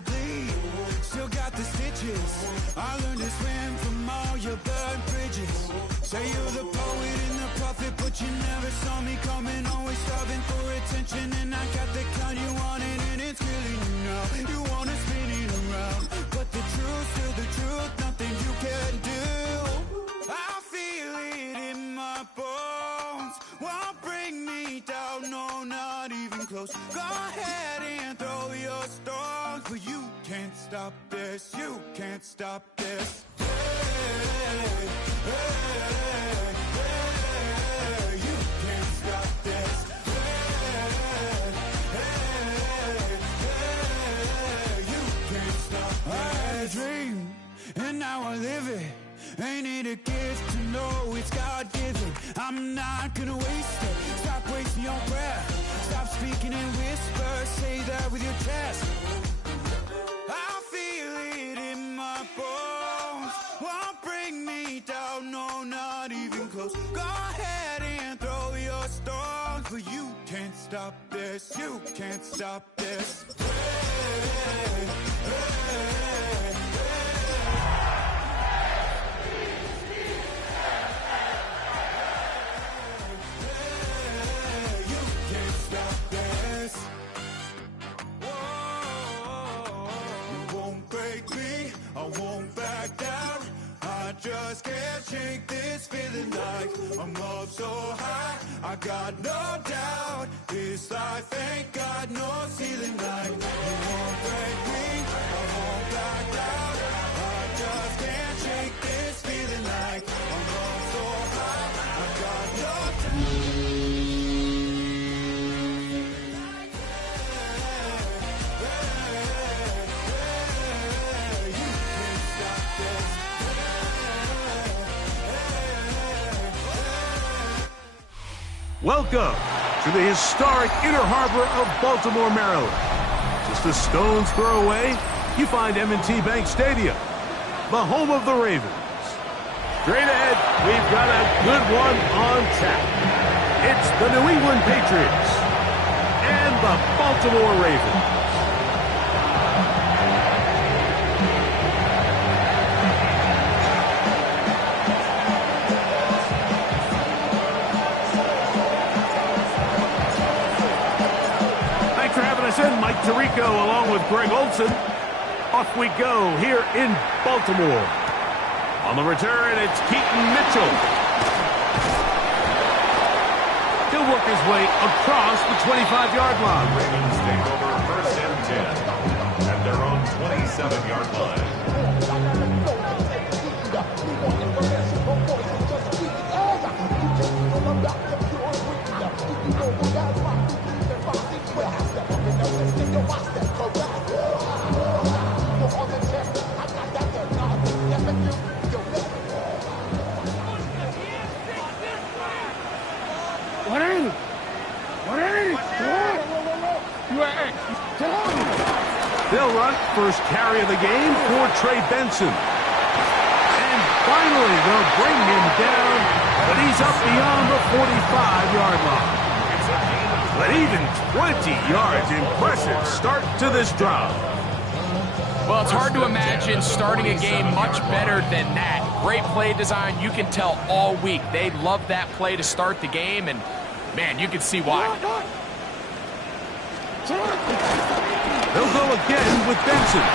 to bleed, still got the stitches. I learned to swim from all your burnt bridges. Say you're the poet and the prophet, but you never saw me coming. Always starving for attention, and I got the kind you wanted, and it's killing you now. You wanna spin it around, but the truth's still the truth, nothing you can do. I feel it in my bones, won't bring me down, no, not even close. Go ahead and throw your stones, but you can't stop this, you can't stop this. Hey, hey, hey, you can't stop this. Hey, hey, hey, you can't stop this. I had a dream, and now I live it. Ain't it a gift to know it's God-given? I'm not gonna waste it. Stop wasting your breath. Stop speaking in whispers. Say that with your chest. I feel it in my bones, won't bring me down, no, not even close. Go ahead and throw your stones, but you can't stop this, you can't stop this. Hey, hey, you can't stop this. You won't break me, I won't back down. I just can't shake this feeling like I'm up so high. I got no doubt this life ain't got no ceiling like. You won't break me, I won't back down. I just can't shake this feeling like I'm up so high. I got no Welcome to the historic Inner Harbor of Baltimore, Maryland. Just a stone's throw away, you find M&T Bank Stadium, the home of the Ravens. Straight ahead, we've got a good one on tap. It's the New England Patriots and the Baltimore Ravens. Mike Tirico along with Greg Olson. Off we go here in Baltimore. On the return, it's Keaton Mitchell. He'll work his way across the 25-yard line. Ravens take over 1st and 10 at their own 27-yard line. They'll run first carry of the game for Trey Benson. And finally, they'll bring him down, but he's up beyond the 45-yard line. But even 20 yards, impressive start to this drive. Well, it's hard to imagine starting a game much better than that. Great play design. You can tell all week they love that play to start the game, and, man, you can see why. They'll go again with Benson.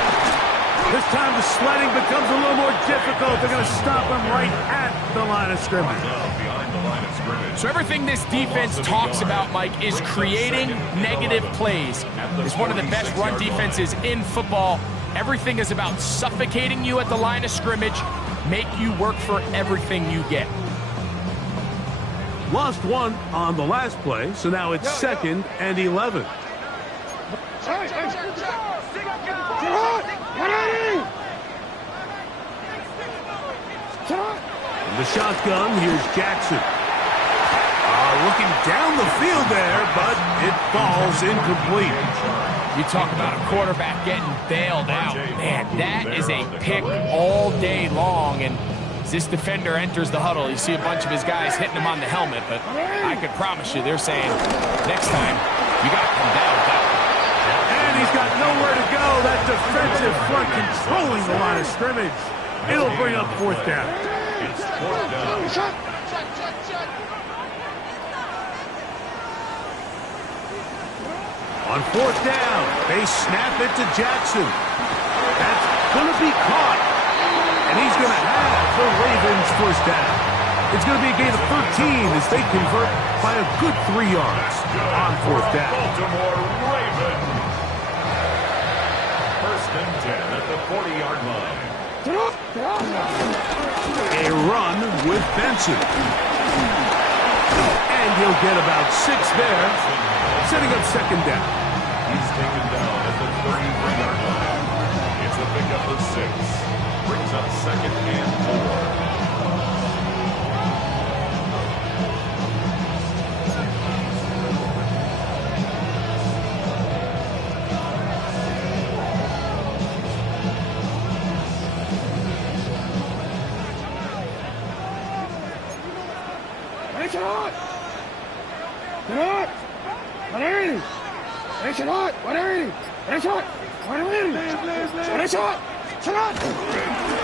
This time the sledding becomes a little more difficult. They're going to stop him right at the line of scrimmage. So everything this defense talks about, Mike, is creating negative plays. It's one of the best run defenses in football. Everything is about suffocating you at the line of scrimmage, make you work for everything you get. Lost one on the last play, so now it's 2nd and 11. In the shotgun, here's Jackson. Looking down the field there, but it falls incomplete. You talk about a quarterback getting bailed out. Man, that is a pick all day long. And as this defender enters the huddle, you see a bunch of his guys hitting him on the helmet. But I could promise you, they're saying, next time, you got to come down with that. And And he's got nowhere to go. That defensive front controlling the line of scrimmage. It'll bring up fourth down. It's fourth down. On fourth down, they snap it to Jackson. That's going to be caught. And he's going to have the Ravens first down. It's going to be a gain of 13 as they convert by a good 3 yards on fourth down. Baltimore Ravens. First and 10 at the 40-yard line. A run with Benson. And he'll get about 6 there, setting up second down. He's taken down at the 33-yard line. It's a pickup of 6. Brings up second and 4.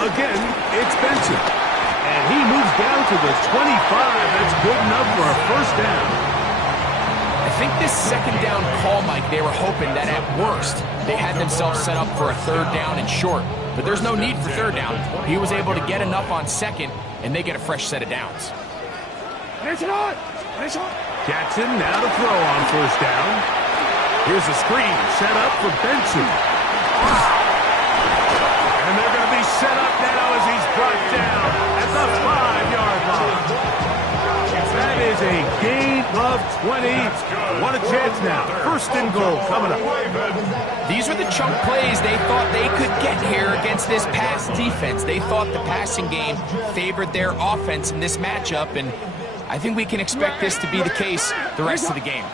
Again, it's Benson. And he moves down to the 25. That's good enough for a first down. I think this second down call, Mike, they were hoping that at worst they had themselves set up for a third down and short. But there's no need for third down. He was able to get enough on second, and they get a fresh set of downs. Jackson now to throw on first down. Here's a screen set up for Benson. And they're going to be set up now as he's brought down at the 5-yard line. That is a gain of 20. What a chance now. First and goal coming up. These are the chunk plays they thought they could get here against this pass defense. They thought the passing game favored their offense in this matchup, and I think we can expect this to be the case the rest of the game.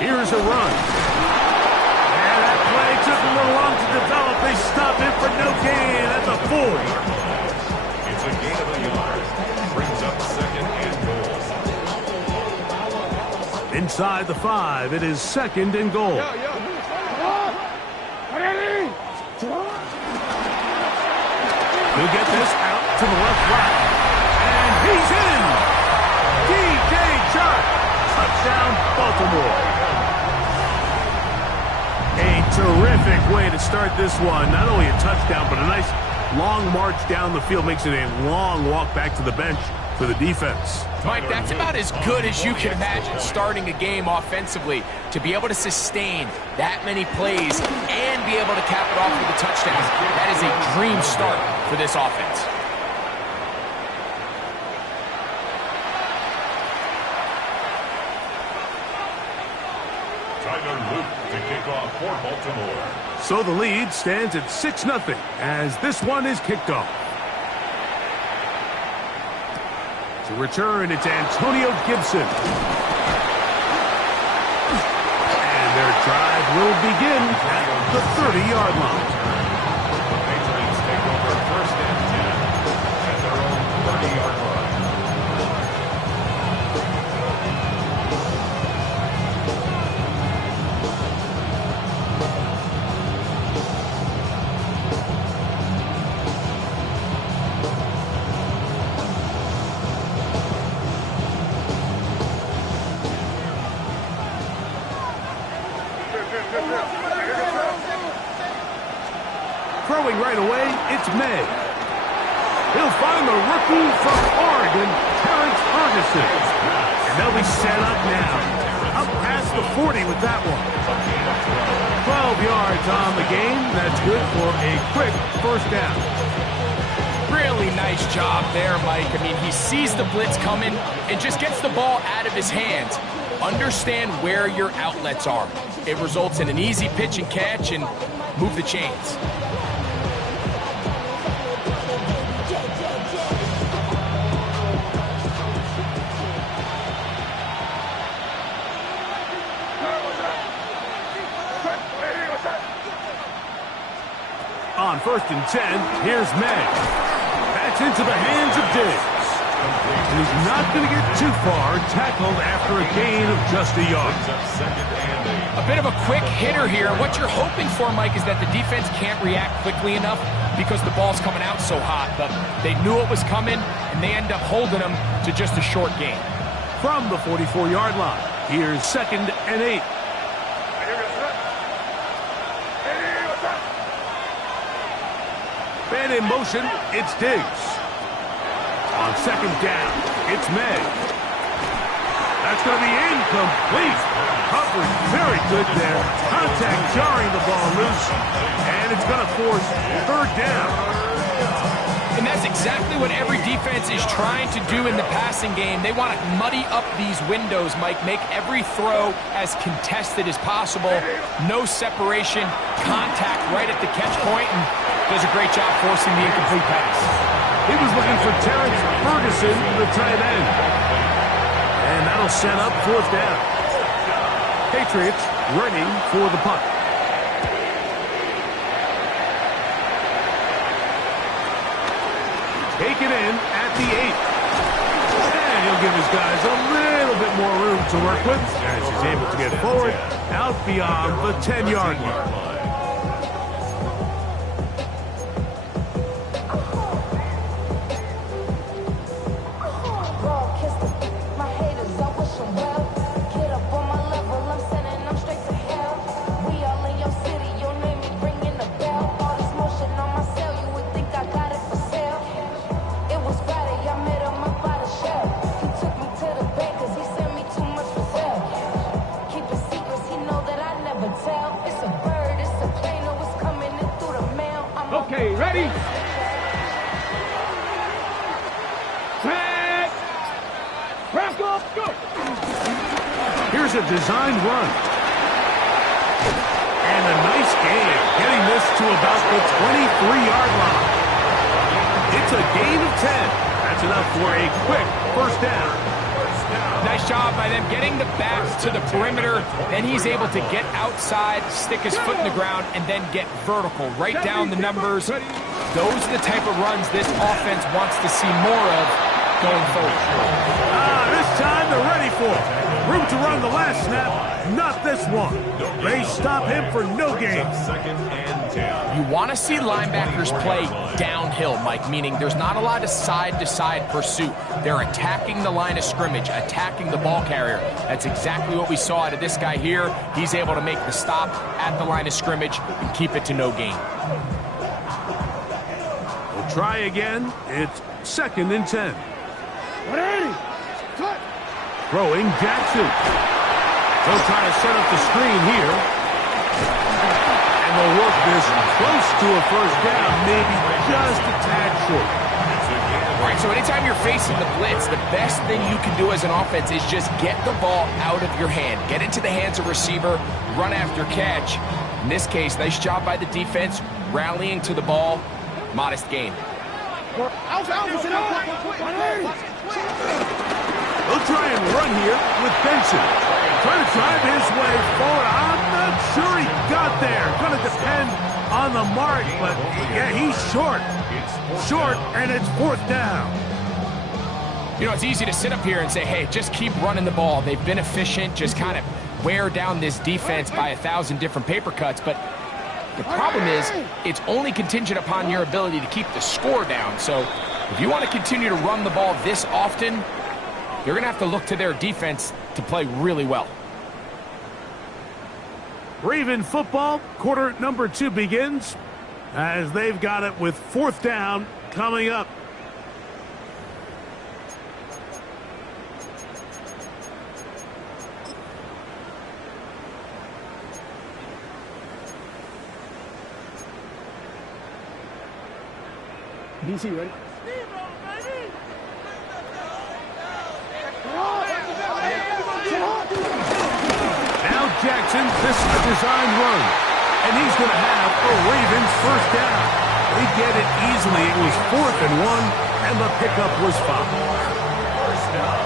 Here's a run. And that play took a little long to develop. They stop it for no gain at the 4. It's a gain of a yard. Brings up second and goal. Inside the 5, it is second and goal. He'll get this out to the left flat. And he's in! DJ Chark! Touchdown, Baltimore. A terrific way to start this one. Not only a touchdown, but a nice long march down the field. Makes it a long walk back to the bench for the defense. Mike, that's about as good as you can imagine starting a game offensively. To be able to sustain that many plays and be able to cap it off with a touchdown, that is a dream start for this offense. Tyler Luke to kick off for Baltimore. So the lead stands at 6-0 as this one is kicked off. To return, it's Antonio Gibson. And their drive will begin at the 30-yard line. The Patriots take over first and 10 at their own 30-yard line. Throwing right away, it's May. He'll find the rookie from Oregon, Terrence Ferguson. And they'll be set up now. Up past the 40 with that one. 12 yards on the game. That's good for a quick first down. Really nice job there, Mike. I mean, he sees the blitz coming and just gets the ball out of his hands. Understand where your outlets are. It results in an easy pitch and catch and move the chains. On first and 10, here's May. That's into the hands of Diggs. And he's not going to get too far, tackled after a gain of just a yard. A bit of a quick hitter here. What you're hoping for, Mike, is that the defense can't react quickly enough because the ball's coming out so hot. But they knew it was coming, and they end up holding them to just a short gain. From the 44-yard line, here's 2nd and 8. Man in motion, it's Diggs. On 2nd down, it's May. That's going to be incomplete. Coverage very good there. Contact jarring the ball loose. And it's going to force 3rd down. And that's exactly what every defense is trying to do in the passing game. They want to muddy up these windows, Mike, make every throw as contested as possible. No separation, contact right at the catch point, and does a great job forcing the incomplete pass. He was looking for Terrence Ferguson, the tight end. And that'll set up 4th down. Patriots ready for the punt. Taken in at the 8. And he'll give his guys a little bit more room to work with as he's able to get forward out beyond the 10-yard line. Okay, ready? Set. Back up, go! Here's a designed run. And a nice gain, getting this to about the 23-yard line. It's a gain of 10. That's enough for a quick 1st down. Nice job by them getting the back to the perimeter. Then he's able to get outside, stick his foot in the ground, and then get vertical. Right down the numbers. Those are the type of runs this offense wants to see more of going forward. This time they're ready for it. Room to run the last snap, not this one. They stop him for no gain. 2nd and 10. You want to see linebackers play downhill, Mike, meaning there's not a lot of side-to-side pursuit. They're attacking the line of scrimmage, attacking the ball carrier. That's exactly what we saw out of this guy here. He's able to make the stop at the line of scrimmage and keep it to no gain. We'll try again. It's 2nd and 10. Throwing Jackson. They'll try to set up the screen here. And they'll work this close to a 1st down, maybe just a tad short. All right, so anytime you're facing the blitz, the best thing you can do as an offense is just get the ball out of your hand. Get into the hands of receiver, run after catch. In this case, nice job by the defense, rallying to the ball. Modest gain. They'll try and run here with Benson. Trying to drive his way forward. I'm not sure he got there. Going to depend on the mark, but yeah, he's short. Short, and it's 4th down. You know, it's easy to sit up here and say, hey, just keep running the ball. They've been efficient, just kind of wear down this defense by 1,000 different paper cuts, but the problem is it's only contingent upon your ability to keep the score down. So if you want to continue to run the ball this often, you're going to have to look to their defense to play really well. Raven football, quarter number 2 begins as they've got it with 4th down coming up. DC, ready? Now Jackson, this is a designed run, and he's going to have a Ravens 1st down. They get it easily. It was 4th and 1, and the pickup was 5.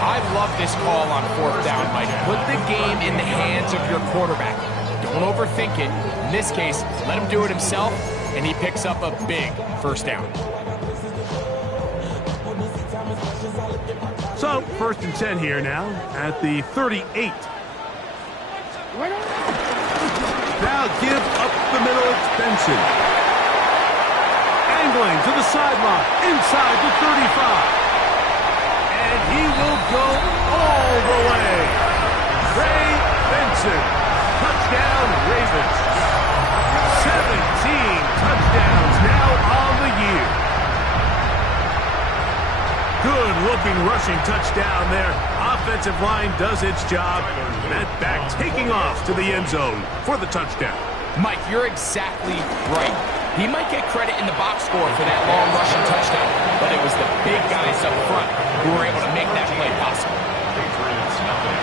I love this call on 4th down, Mike. Put the game in the hands of your quarterback. Don't overthink it. In this case, let him do it himself, and he picks up a big 1st down. So, 1st and 10 here now at the 38. Now give up the middle, it's Benson. Angling to the sideline, inside the 35. And he will go all the way. Trey Benson, touchdown Ravens. 17 touchdowns now on the year. Good-looking rushing touchdown there. Offensive line does its job. That back taking off to the end zone for the touchdown. Mike, you're exactly right. He might get credit in the box score for that long rushing touchdown, but it was the big guys up front who were able to make that play possible. Patriots nothing.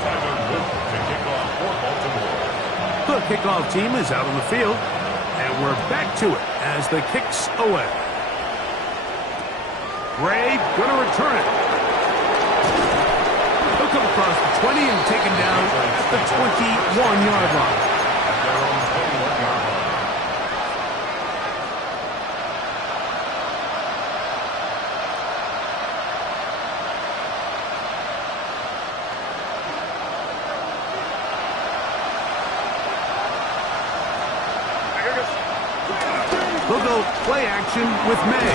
Tyler Boyd to kick off for Baltimore. The kickoff team is out on the field, and we're back to it as the kick's away. Gray going to return it. He'll come across the 20 and taken down at the 21-yard line. At their own 21-yard line. They'll go play action with May.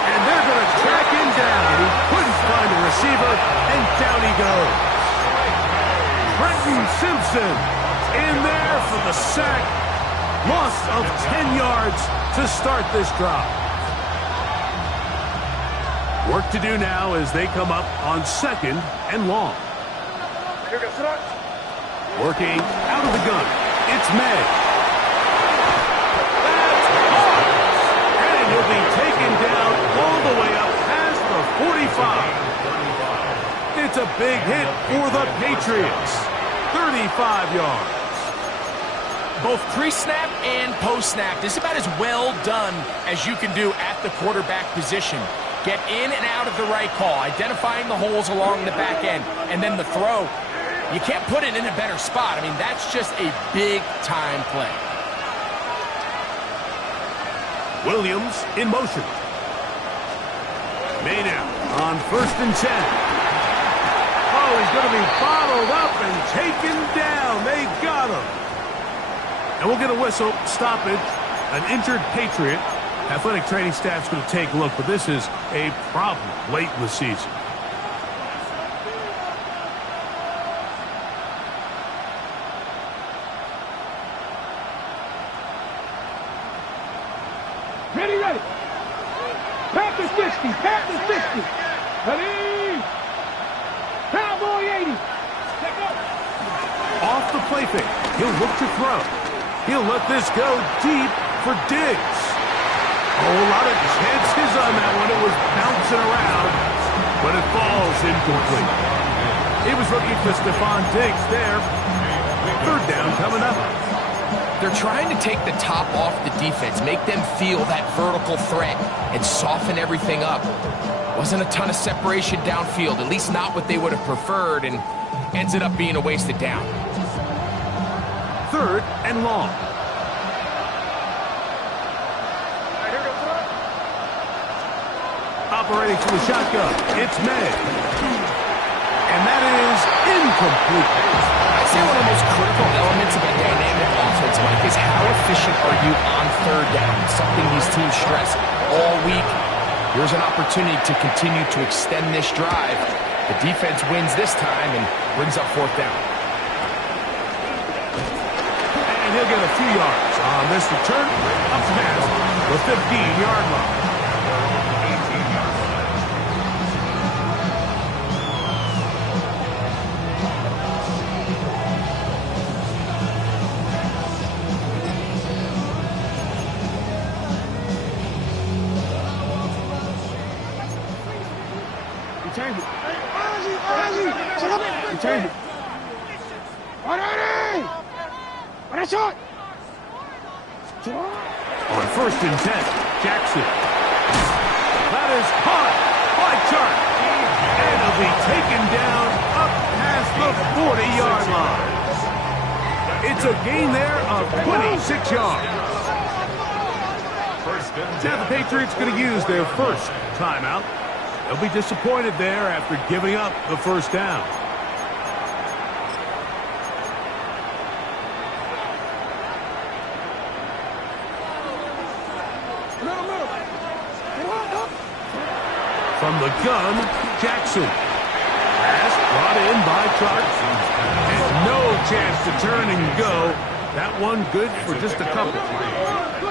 And they're going to track him down. He couldn't find a receiver, and down he goes. Brenton Simpson in there for the sack. Loss of 10 yards to start this drive. Work to do now as they come up on 2nd and long. Working out of the gun. It's May. He'll be taken down all the way up past the 45. It's a big hit for the Patriots. 35 yards. Both pre-snap and post-snap, this is about as well done as you can do at the quarterback position. Get in and out of the right call, identifying the holes along the back end, and then the throw. You can't put it in a better spot. I mean, that's just a big-time play. Williams in motion. May now on 1st and 10. Oh, he's going to be bottled up and taken down. They got him. And we'll get a whistle, stoppage, an injured Patriot. Athletic training staff's going to take a look, but this is a problem late in the season. Ready. Panthers 60. Panthers 60. Ready. Cowboy 80. Off the play fake. He'll look to throw. He'll let this go deep for Diggs. A whole lot of chances on that one. It was bouncing around, but it falls incomplete. He was looking for Stephon Diggs there. 3rd down coming up. They're trying to take the top off the defense, make them feel that vertical threat, and soften everything up. Wasn't a ton of separation downfield, at least not what they would have preferred, and ended up being a wasted down. 3rd and long. Operating from the shotgun, it's May. And that is incomplete. I'd say one of the most critical elements of a dynamic offense, Mike, is how efficient are you on 3rd down? Something these teams stress all week. Here's an opportunity to continue to extend this drive. The defense wins this time and brings up 4th down. And he'll get a few yards on this return up past the 15-yard line. Change it. On 1st and 10, Jackson. That is caught by Chark. And he'll be taken down up past the 40-yard line. It's a gain there of 26 yards. Now the Patriots going to use their first timeout. They'll be disappointed there after giving up the first down. From the gun, Jackson. Pass brought in by Chark. And no chance to turn and go. That one good for just a couple.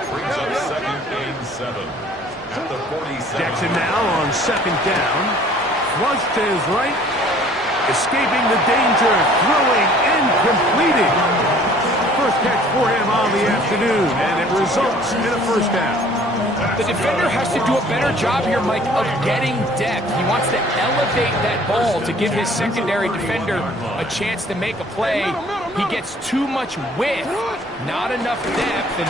Brings up 2nd and 7 at the 47. Jackson now on 2nd down. Flush to his right. Escaping the danger. Throwing and completing. First catch for him on the afternoon. And it results in a first down. The defender has to do a better job here, Mike, of getting depth. He wants to elevate that ball to give his secondary defender a chance to make a play. He gets too much width, not enough depth, and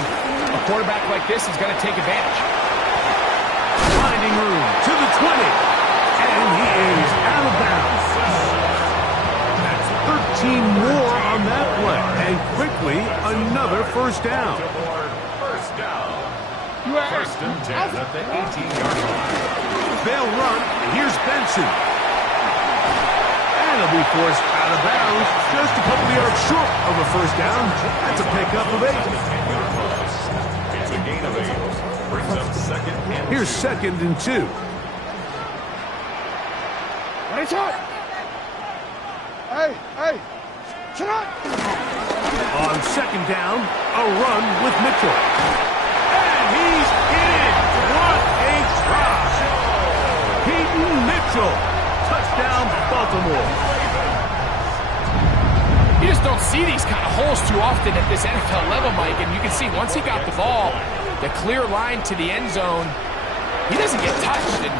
a quarterback like this is going to take advantage. Finding room to the 20, and he is out of bounds. That's 13 more on that play, and quickly another first down. First down. 1st and 10 at the 18-yard line. They'll run. Here's Benson. And he'll be forced out of bounds just a couple yards short of a first down. That's a pickup of 8. It's a gain of 8. Brings up 2nd and 2. Here's 2nd and 2. Hey, shut up! On 2nd down, a run with Mitchell. He's in. What a try. Peyton Mitchell. Touchdown, Baltimore. You just don't see these kind of holes too often at this NFL level, Mike. And you can see once he got the ball, the clear line to the end zone, he doesn't get touched. And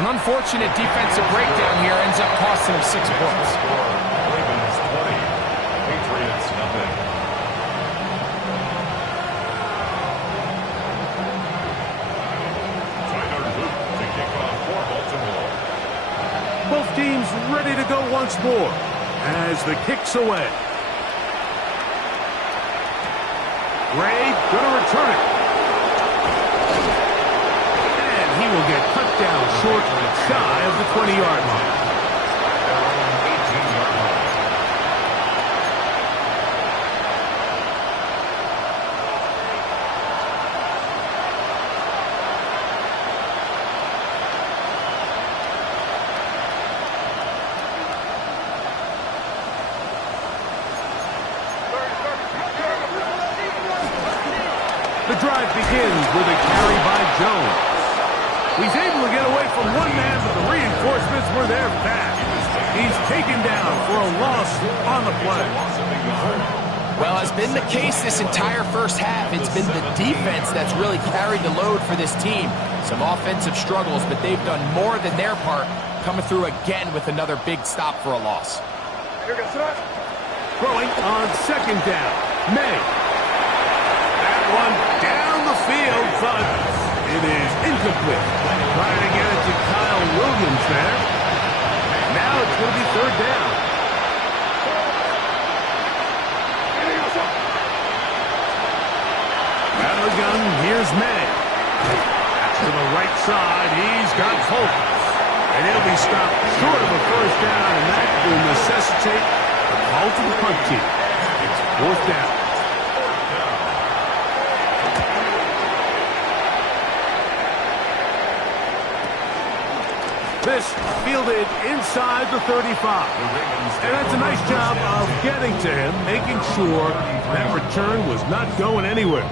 an unfortunate defensive breakdown here ends up costing him 6 points. Ravens 20. Patriots nothing. Both teams ready to go once more as the kick's away. Gray going to return it. And he will get cut down short shy of the 20-yard line. 18-yard line. The drive begins with a carry by Jones. He's able to get away from one man, but the reinforcements were there fast. He's taken down for a loss on the play. Well, as been the case this entire first half, it's been the defense that's really carried the load for this team. Some offensive struggles, but they've done more than their part, coming through again with another big stop for a loss. Throwing on 2nd down. May. That one down the field, but it is incomplete. Trying to get it to Kyle Williams there. Now it's going to be 3rd down. Out of the gun, here's May. To the right side, he's got Holt. And he'll be stopped short of a first down, and that will necessitate a call to the punt team. It's 4th down. This fielded inside the 35. And that's a nice job of getting to him, making sure that return was not going anywhere.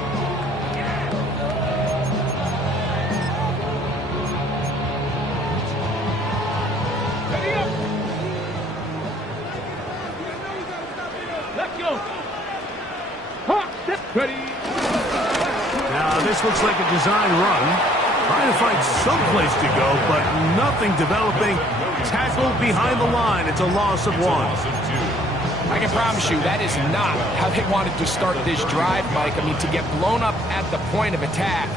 Now this looks like a design run. Trying to find some place to go, but nothing developing. Tackled behind the line. It's a loss of 1. I can promise you that is not how they wanted to start this drive, Mike. I mean, to get blown up at the point of attack,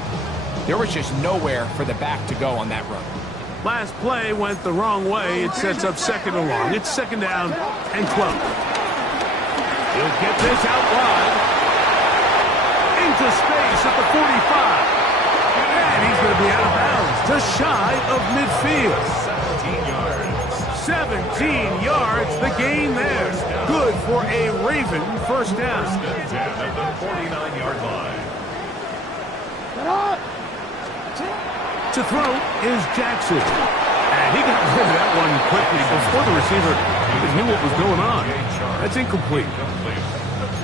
there was just nowhere for the back to go on that run. Last play went the wrong way. It sets up 2nd and long. It's 2nd down and 12. He'll get this out wide. Into space at the 45. And he's going to be out of bounds, just shy of midfield. 17 yards, the gain there. Good for a Raven first down. At the 49-yard line. To throw is Jackson. And he got rid of that one quickly before the receiver even knew what was going on. That's incomplete.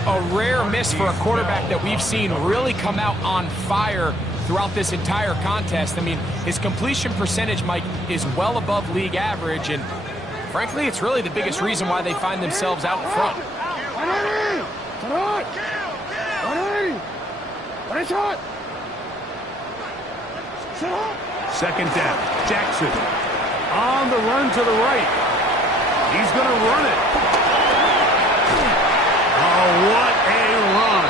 A rare miss for a quarterback that we've seen really come out on fire throughout this entire contest. I mean, his completion percentage, Mike, is well above league average, and frankly, it's really the biggest reason why they find themselves out front. Second down, Jackson on the run to the right. He's going to run it. Oh, what a run.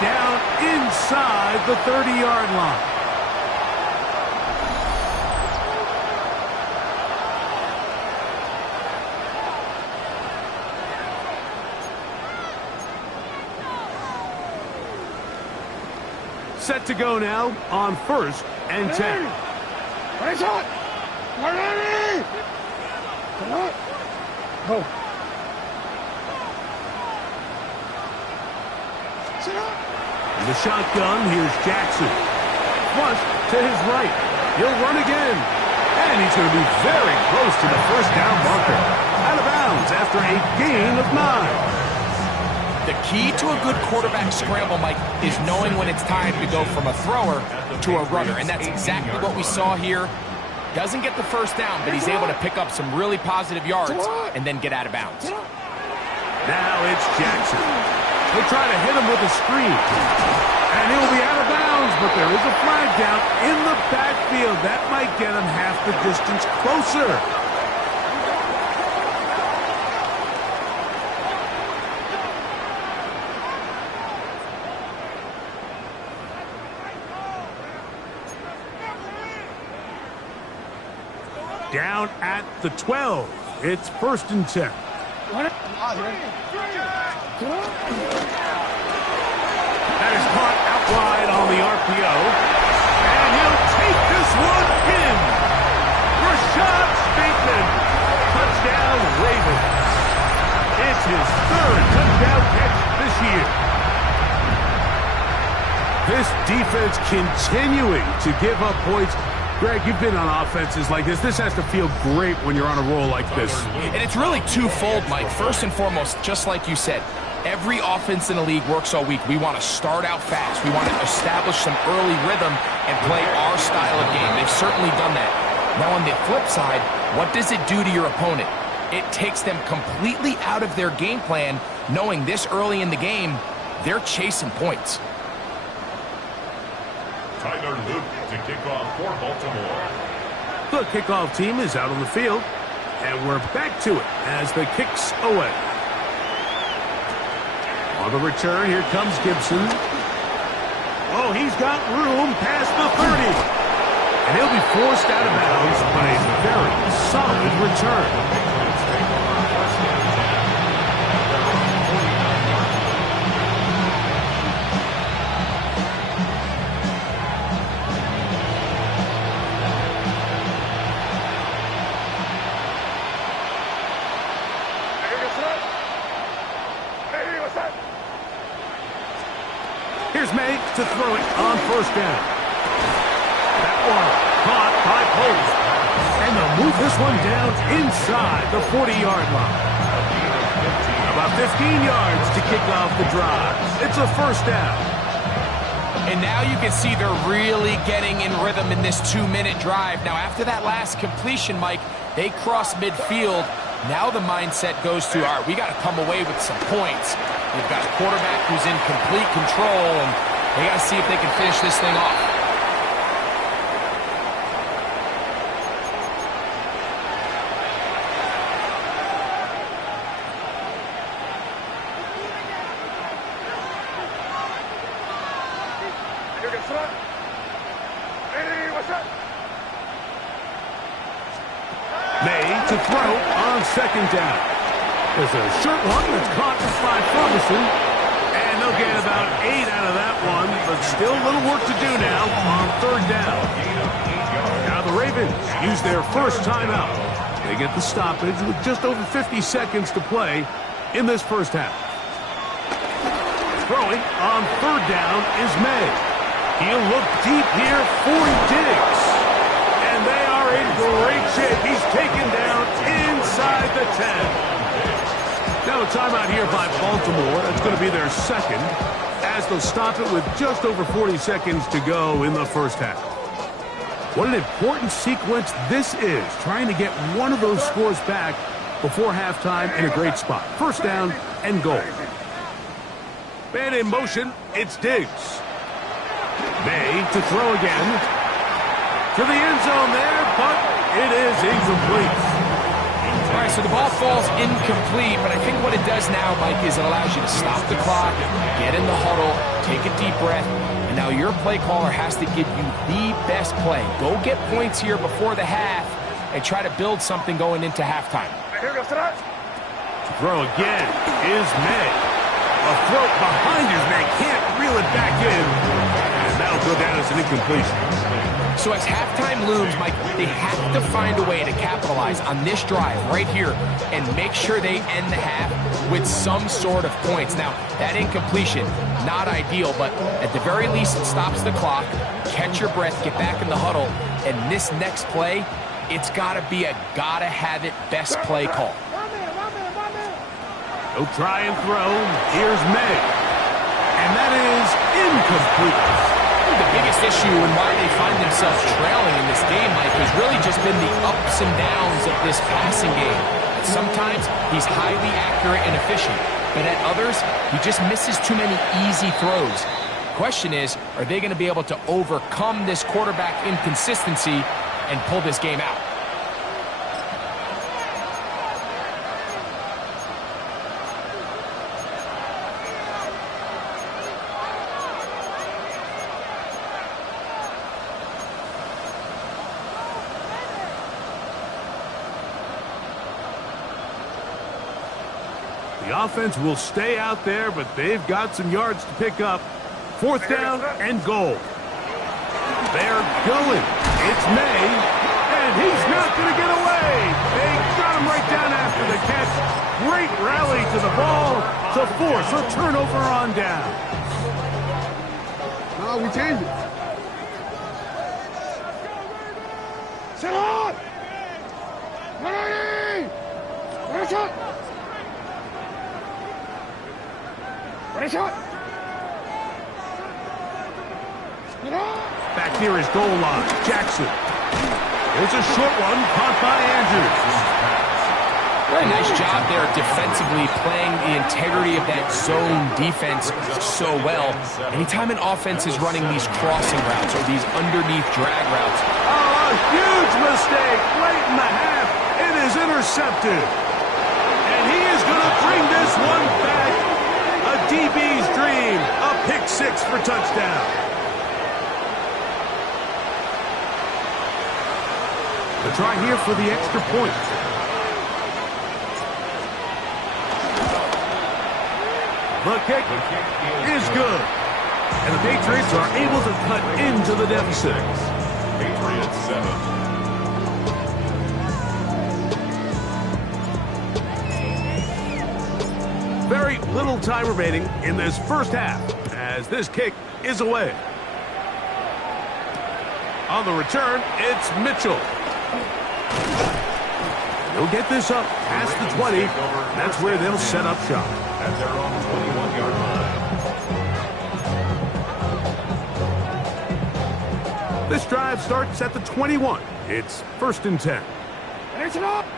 Down inside the 30-yard line. Set to go now on 1st and 10. Go. In the shotgun, here's Jackson. Flush to his right. He'll run again. And he's going to be very close to the first down marker. Out of bounds after a gain of 9. The key to a good quarterback scramble, Mike, is knowing when it's time to go from a thrower to a runner. And that's exactly what we saw here. Doesn't get the first down, but he's able to pick up some really positive yards and then get out of bounds. Now it's Jackson. He'll try to hit him with a screen. And he'll be out of bounds, but there is a flag down in the backfield. That might get him half the distance closer. Down at the 12. It's 1st and 10. That is caught out wide on the RPO. And he'll take this one in. Rashad Bateman. Touchdown, Ravens. It's his 3rd touchdown catch this year. This defense continuing to give up points. Greg, you've been on offenses like this. This has to feel great when you're on a roll like this. And it's really twofold, Mike. First and foremost, just like you said, every offense in the league works all week. We want to start out fast. We want to establish some early rhythm and play our style of game. They've certainly done that. Now, on the flip side, what does it do to your opponent? It takes them completely out of their game plan, knowing this early in the game, they're chasing points. Tyler Luke to kick off for Baltimore. The kickoff team is out on the field, and we're back to it as the kick's away. On the return, here comes Gibson. Oh, he's got room past the 30. And he'll be forced out of bounds by a very solid return. Here's May to throw it on 1st down. That one caught by Post. And they'll move this one down inside the 40-yard line. About 15 yards to kick off the drive. It's a 1st down. And now you can see they're really getting in rhythm in this 2-minute drive. Now, after that last completion, Mike, they cross midfield. Now the mindset goes to, all right, we got to come away with some points. They've got a quarterback who's in complete control, and they got to see if they can finish this thing off. May to throw on 2nd down. There's a short one that's caught by Ferguson. And they'll get about 8 out of that one. but still a little work to do now on third down. Now the Ravens use their first timeout. They get the stoppage with just over 50 seconds to play in this first half. Throwing on third down is May. He'll look deep here for Diggs. And they are in great shape. He's taken down inside the 10. Now a timeout here by Baltimore. That's going to be their second, as they'll stop it with just over 40 seconds to go in the first half. What an important sequence this is, trying to get one of those scores back before halftime in a great spot. First down and goal. Man in motion, it's Diggs. May to throw again. To the end zone there, but it is incomplete. All right, so the ball falls incomplete, but I think what it does now, Mike, is it allows you to stop the clock, get in the huddle, take a deep breath, and now your play caller has to give you the best play. Go get points here before the half and try to build something going into halftime. To throw again is May. A throw behind his man, can't reel it back in, and that'll go down as an incompletion. So as halftime looms, Mike, they have to find a way to capitalize on this drive right here and make sure they end the half with some sort of points. Now, that incompletion, not ideal, but at the very least, it stops the clock. Catch your breath, get back in the huddle, and this next play, it's got to be a gotta-have-it best play call. He'll try and throw. Here's May. And that is incomplete. The biggest issue and why they find themselves trailing in this game, Mike, has really just been the ups and downs of this passing game. Sometimes he's highly accurate and efficient, but at others, he just misses too many easy throws. The question is, are they going to be able to overcome this quarterback inconsistency and pull this game out? The offense will stay out there, but they've got some yards to pick up. Fourth down and goal. They're going. It's May, and he's not going to get away. They got him right down after the catch. Great rally to the ball to force a turnover on down. No, we changed it. Sit on! Ready! Ready, shot! Ready, shot! Back near his goal line, Jackson. There's a short one caught by Andrews. Very nice job there defensively, playing the integrity of that zone defense so well. Anytime an offense is running these crossing routes or these underneath drag routes. Oh, a huge mistake late in the half. It is intercepted. And he is going to bring this one back. A DB's dream. A pick six for touchdown. The try here for the extra point. The kick is good. And the Patriots are able to cut into the deficit. Patriots 7. Very little time remaining in this first half as this kick is away. On the return, it's Mitchell. They'll get this up past the 20. That's where they'll set up shop. At their own 21-yard line. This drive starts at the 21. It's 1st and 10.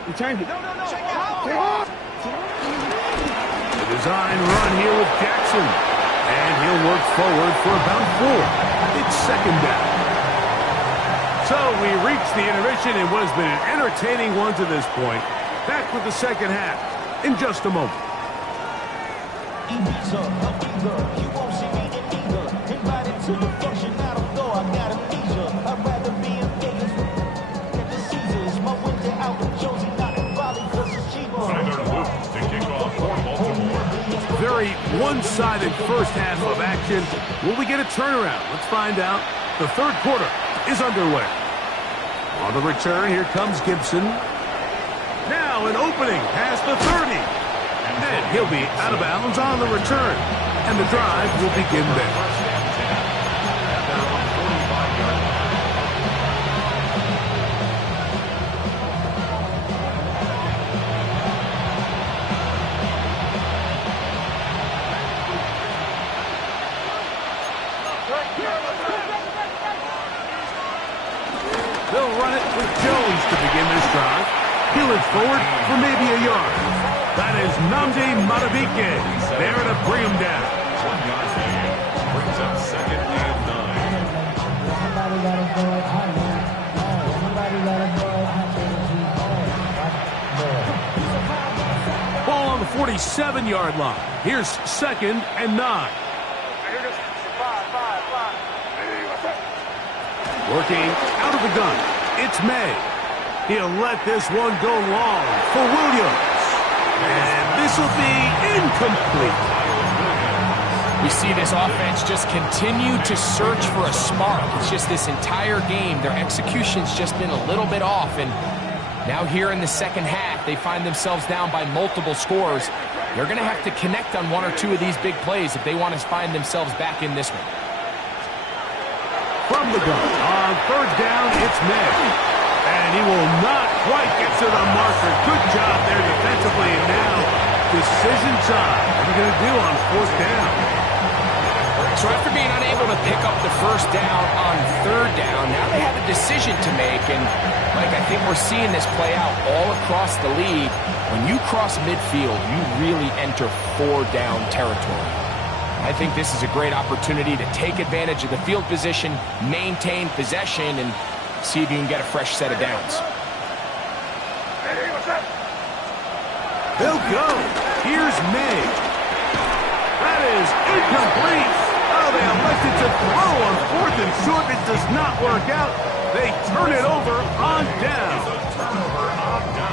We changed it. No. The design run here with Jackson. And he'll work forward for about 4. It's 2nd down. So we reach the intermission in what has been an entertaining one to this point. Back with the second half in just a moment. Very one-sided first half of action. Will we get a turnaround? Let's find out. The third quarter is underway. On the return, here comes Gibson. Now an opening past the 30. And he'll be out of bounds on the return. And the drive will begin there. They'll run it with Jones to begin this drive. Peel it forward for maybe a yard. That is Nnamdi Madubuike there to bring him down. 1 yard gain. Brings up second and 9. Ball on the 47-yard line. Here's second and 9. Working out of the gun, it's May. He'll let this one go long for Williams. And this will be incomplete. We see this offense just continue to search for a spark. It's just this entire game, their execution's just been a little bit off. And now here in the second half, they find themselves down by multiple scores. They're going to have to connect on one or two of these big plays if they want to find themselves back in this one. From the gun, on third down, it's May. And he will not quite get to the marker. Good job there defensively. And now, decision time. What are you going to do on fourth down? So after being unable to pick up the first down on third down, now they have a decision to make. And, Mike, I think we're seeing this play out all across the league. When you cross midfield, you really enter four-down territory. I think this is a great opportunity to take advantage of the field position, maintain possession, and see if you can get a fresh set of downs. He'll go. Here's May. That is incomplete. Oh, they elected to throw on fourth and short. It does not work out. They turn it over on down.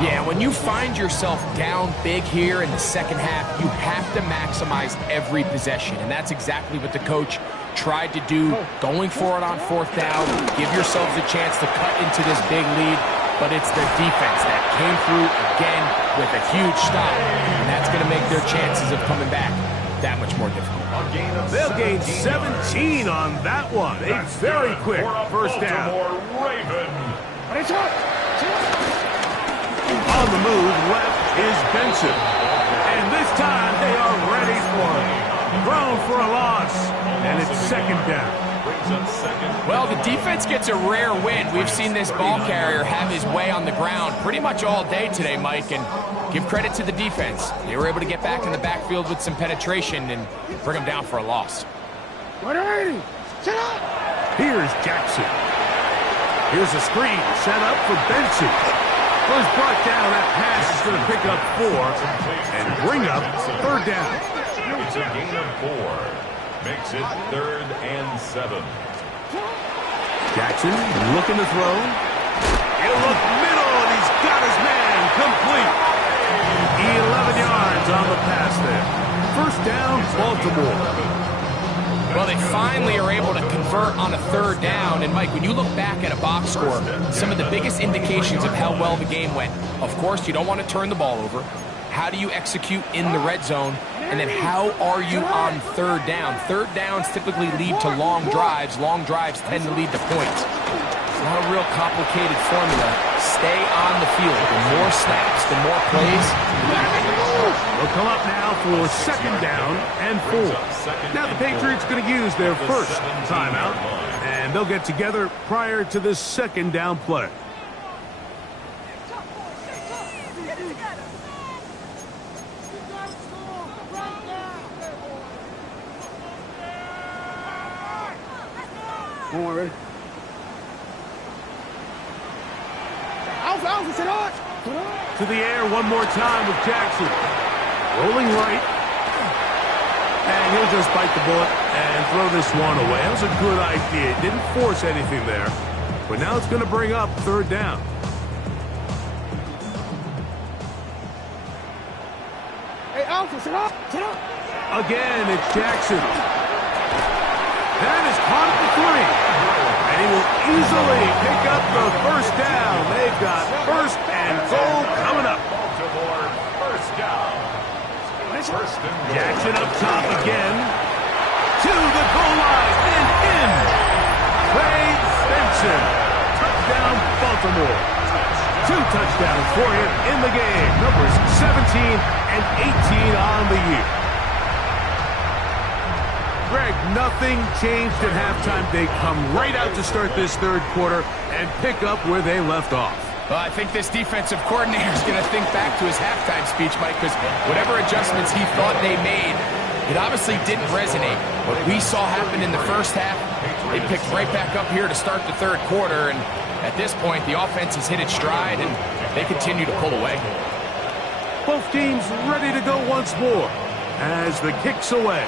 Yeah, when you find yourself down big here in the second half, you have to maximize every possession. And that's exactly what the coach tried to do, going for it on fourth down. Give yourselves a chance to cut into this big lead. But it's their defense that came through again with a huge stop. And that's going to make their chances of coming back that much more difficult. They'll gain 17 on that one. A very quick first down. On the move, left is Benson. And this time they are ready for it. Thrown for a loss. And it's second down. Well, the defense gets a rare win. We've seen this ball carrier have his way on the ground pretty much all day today, Mike, and give credit to the defense. They were able to get back in the backfield with some penetration and bring them down for a loss. 180. Set up. Here's Jackson. Here's a screen set up for Benson. Was brought down. That pass is going to pick up 4 and bring up third down. It's a gain of 4. Makes it 3rd and 7. Jackson looking to throw. He'll look middle, and he's got his man complete. 11 yards on the pass there. First down, Baltimore. Well, they finally are able to convert on a third down. And, Mike, when you look back at a box score, some of the biggest indications of how well the game went, of course, you don't want to turn the ball over. How do you execute in the red zone? And then how are you on third down? Third downs typically lead to long drives. Long drives tend to lead to points. It's not a real complicated formula. Stay on the field. The more snaps, the more plays, the better. They'll come up now for second down and 4. Now the Patriots going to use their first timeout, and they'll get together prior to this second down play. Come on, ready? Alpha, sit on. To the air one more time with Jackson. Rolling right. And he'll just bite the bullet and throw this one away. That was a good idea. Didn't force anything there. But now it's going to bring up third down. Hey, Alpha, sit up. Sit up. Again, it's Jackson. That is caught at the 3. And he will easily pick up the first down. They've got first and goal coming up. Baltimore, first down. First and goal. Jackson up top again. To the goal line and in. Trey Benson. Touchdown, Baltimore. 2 touchdowns for him in the game. Numbers 17 and 18 on the year. Greg, nothing changed at halftime. They come right out to start this third quarter and pick up where they left off. Well, I think this defensive coordinator is going to think back to his halftime speech, Mike, because whatever adjustments he thought they made, it obviously didn't resonate. What we saw happen in the first half, they picked right back up here to start the third quarter, and at this point, the offense has hit its stride, and they continue to pull away. Both teams ready to go once more as the kick's away.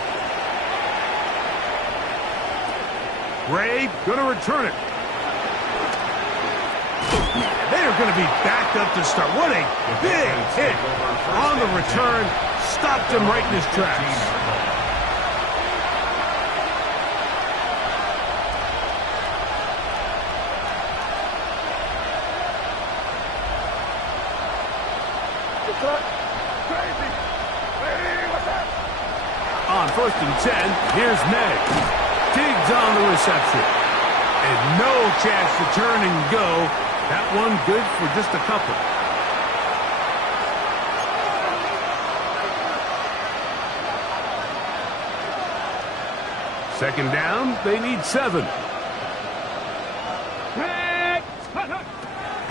Ray going to return it. They are going to be backed up to start. What a big hit on the return. Stopped him right in his tracks. On first and 10, here's Meg. Diggs on the reception. And no chance to turn and go. That one good for just a couple. Second down, they need 7.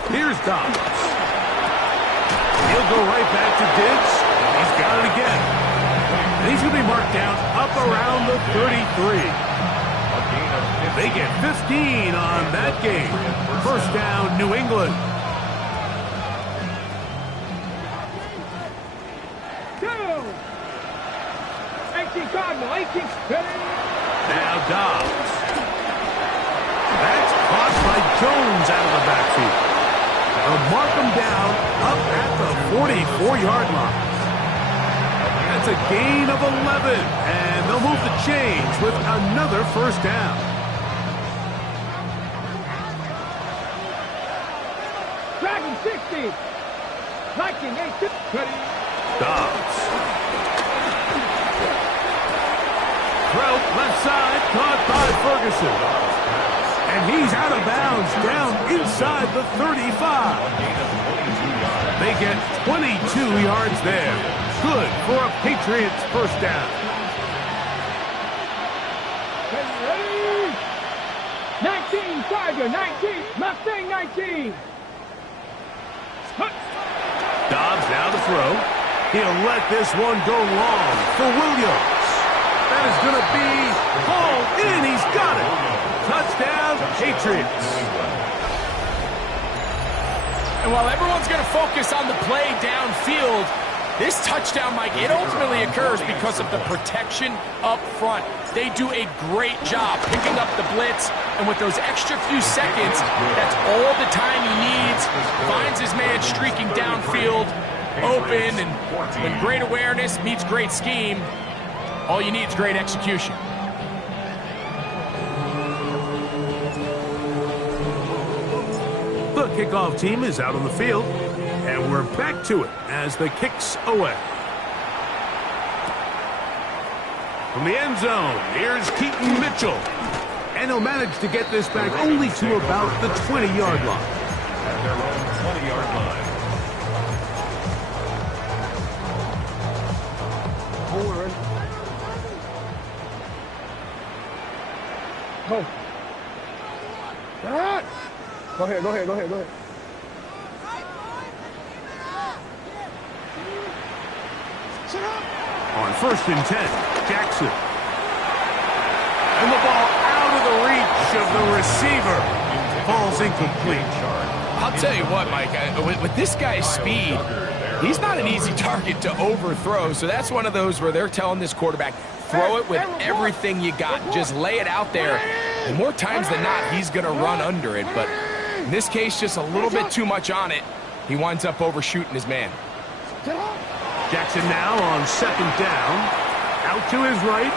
Here's Dobbs. He'll go right back to Diggs. He's got it again. And he's going to be marked down up around the 33. They get 15 on that game. First down, New England. Go! 18 Cardinal, 18. Now Dobbs. That's caught by Jones out of the backfield. They'll mark him down up at the 44-yard line. That's a gain of 11, and they'll move the chains with another first down. Dragon 60. Viking 8. Dobbs. Throw left side, caught by Ferguson. And he's out of bounds, down inside the 35. They get 22 yards there. Good for a Patriots first down. 19, Tiger, 19. Mustang, 19. Dobbs now to throw. He'll let this one go long for Williams. That is going to be hauled in. He's got it. Touchdown, Patriots. And while everyone's going to focus on the play downfield, this touchdown, Mike, it ultimately occurs because of the protection up front. They do a great job picking up the blitz, and with those extra few seconds, that's all the time he needs. Finds his man streaking downfield, open, and when great awareness meets great scheme, all you need is great execution. The kickoff team is out on the field, and we're back to it as the kick's away. From the end zone, here's Keaton Mitchell. And he'll manage to get this back only to about the 20-yard line. At their own 20-yard line. Go. Go ahead, go ahead, go ahead, go ahead. On first and 10, Jackson. And the ball out of the reach of the receiver. Ball's incomplete. I'll tell you what, Mike, with this guy's speed, he's not an easy target to overthrow, so that's one of those where they're telling this quarterback, throw it with everything you got. Just lay it out there. And more times than not, he's going to run under it. But in this case, just a little bit too much on it. He winds up overshooting his man. Jackson now on second down. Out to his right.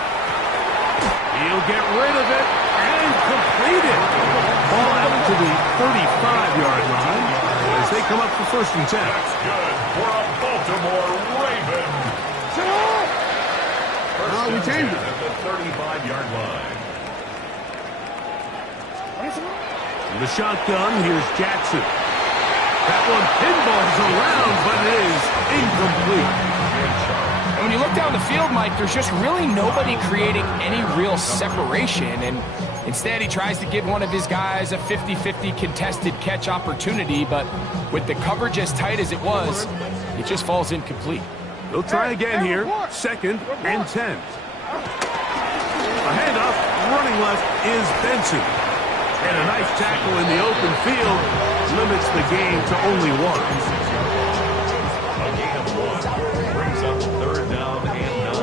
He'll get rid of it and complete it. Ball out to the 35-yard line as they come up for 1st and 10. That's good for a Baltimore Raven. We changed it. At the 35-yard line. In the shotgun, here's Jackson. That one pinballs around, but it is incomplete. And when you look down the field, Mike, there's just really nobody creating any real separation. And instead, he tries to give one of his guys a 50-50 contested catch opportunity. But with the coverage as tight as it was, it just falls incomplete. They'll try again here. 2nd and 10. A handoff, running left is Benson. And a nice tackle in the open field limits the game to only 1. A gain of 1 brings up 3rd down and 9.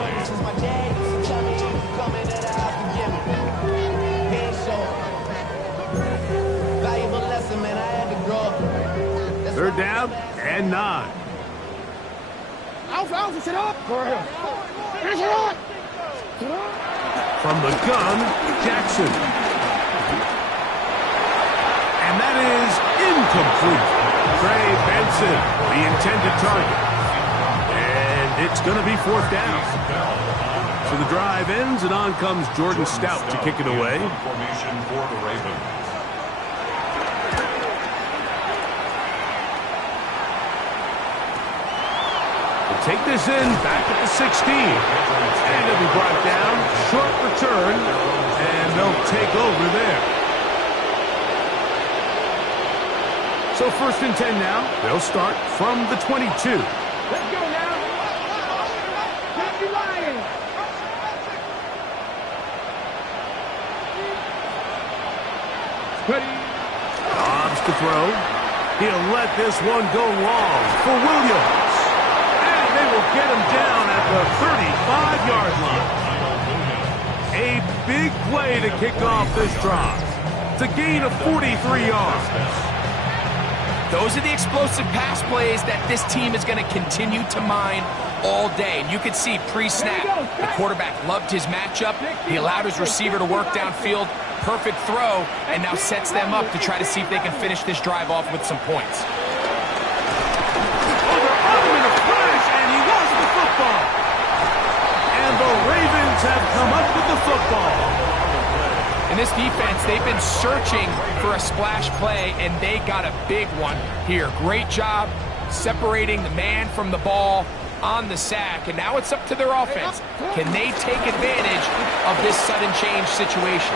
3rd down and 9. Alpha, sit up. Go ahead. Finish it up. From the gun, Jackson. And that is incomplete. Trey Benson, the intended target. And it's going to be 4th down. So the drive ends, and on comes Jordan Stout to kick it away. formation for the Ravens. Take this in, back at the 16. And it'll be brought down. Short return, and they'll take over there. So 1st and 10 now. They'll start from the 22. Let's go now. Let's be lying. Ready. Dobbs to throw. He'll let this one go long for Williams. They will get him down at the 35-yard line. A big play to kick off this drive. It's a gain of 43 yards. Those are the explosive pass plays that this team is going to continue to mine all day. And you could see pre-snap, the quarterback loved his matchup. He allowed his receiver to work downfield. Perfect throw, and now sets them up to try to see if they can finish this drive off with some points. And the Ravens have come up with the football. In this defense, they've been searching for a splash play, and they got a big one here. Great job separating the man from the ball on the sack, and now it's up to their offense. Can they take advantage of this sudden change situation?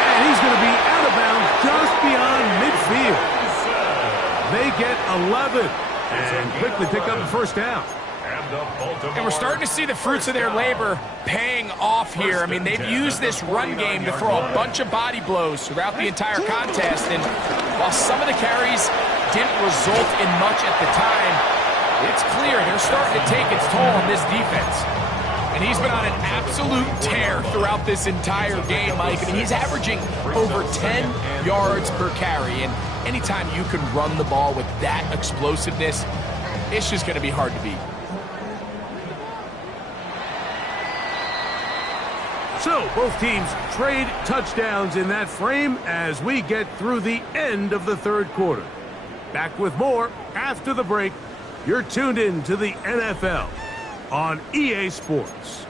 And he's going to be out of bounds just beyond midfield. They get 11 and quickly pick up the 1st down. And we're starting to see the fruits of their labor paying off here. I mean, they've used this run game to throw a bunch of body blows throughout the entire contest. And while some of the carries didn't result in much at the time, it's clear they're starting to take its toll on this defense. And he's been on an absolute tear throughout this entire game, Mike. I mean, he's averaging over 10 yards per carry. And anytime you can run the ball with that explosiveness, it's just going to be hard to beat. So, both teams trade touchdowns in that frame as we get through the end of the 3rd quarter. Back with more after the break. You're tuned in to the NFL on EA Sports.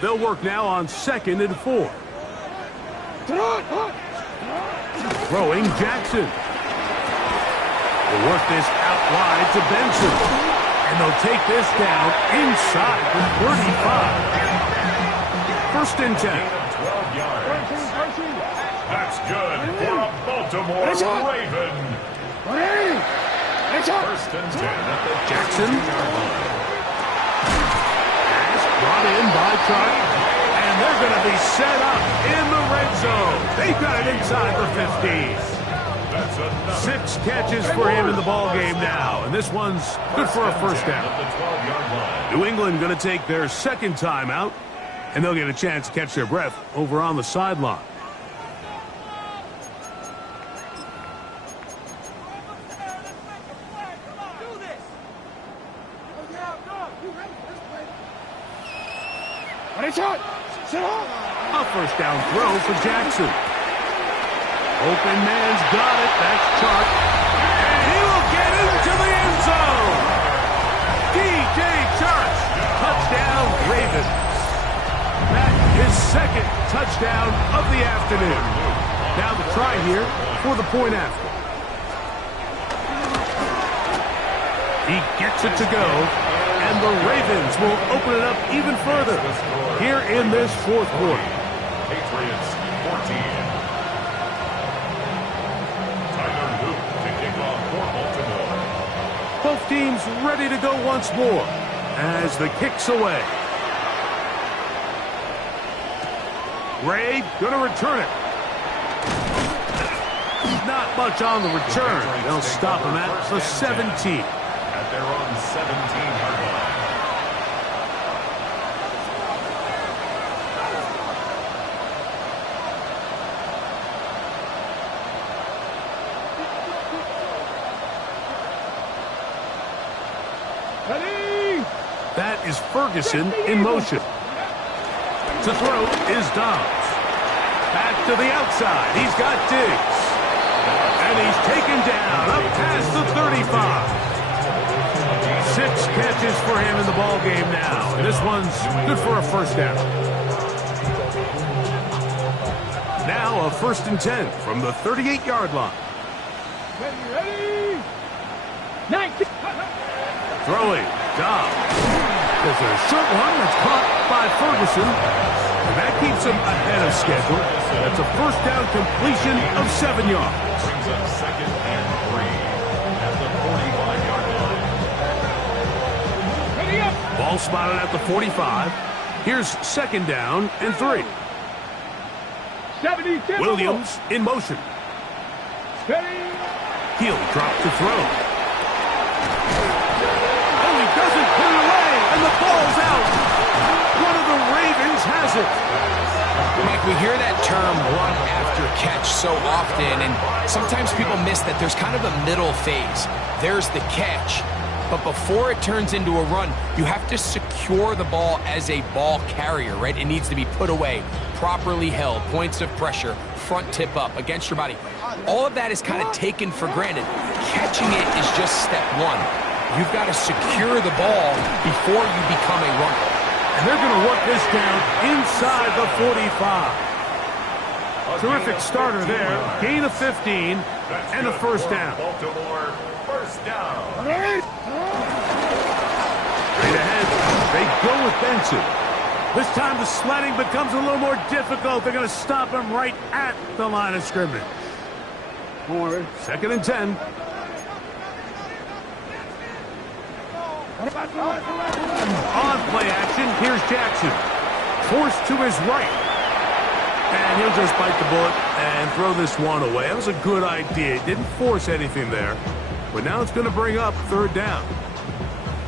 They'll work now on 2nd and 4. Throwing Jackson. They'll work this out wide to Benson. And they'll take this down inside the 35. 1st and 10. 12 yards. That's good for a Baltimore Raven. 1st and 10 at the Jackson. 2-yard line. Brought in by Clark, and they're going to be set up in the red zone. They got it inside the 50. 6 catches for him in the ball game now, and this one's good for a 1st down. New England going to take their 2nd timeout And they'll get a chance to catch their breath over on the sideline. A first down throw for Jackson. Open man's got it. That's Chark. And he will get into the end zone. DJ Chark. Touchdown, Ravens. That is second touchdown of the afternoon. Now the try here for the point after. He gets it to go, and the Ravens will open it up even further here in this fourth quarter. Patriots 14. Tyler Luke to kick off for Baltimore. Both teams ready to go once more as the kick's away. Ray going to return it. Not much on the return. They'll stop him at the 17. At their own 17-yard line. That is Ferguson in motion. To throw is Dobbs. Back to the outside. He's got Diggs. And he's taken down up past the 35. 6 catches for him in the ball game now. And this one's good for a first down. Now a 1st and 10 from the 38-yard line. Ready? 19. Throwing, Dobbs. There's a short one that's caught by Ferguson. And that keeps him ahead of schedule. That's a first down completion of 7 yards. Brings up 2nd and 3 at the 45-yard line. Ready up. Ball spotted at the 45. Here's 2nd down and 3. 70. Williams in motion. Ready. He'll drop to throw. Oh, he doesn't put it away, and the ball's out. One of the Ravens has it. Mike, we hear that term run after catch so often, and sometimes people miss that there's kind of a middle phase. There's the catch, but before it turns into a run, you have to secure the ball as a ball carrier, right? It needs to be put away, properly held, points of pressure, front tip up against your body. All of that is kind of taken for granted. Catching it is just step one. You've got to secure the ball before you become a runner. And they're going to work this down inside the 45. Terrific starter there. Gain of 15 and a first down. Baltimore, first down. Straight ahead, they go with Benson. This time the sledding becomes a little more difficult. They're going to stop him right at the line of scrimmage. 2nd and 10. On play action, here's Jackson. Forced to his right. And he'll just bite the bullet and throw this one away. That was a good idea. Didn't force anything there. But now it's going to bring up 3rd down.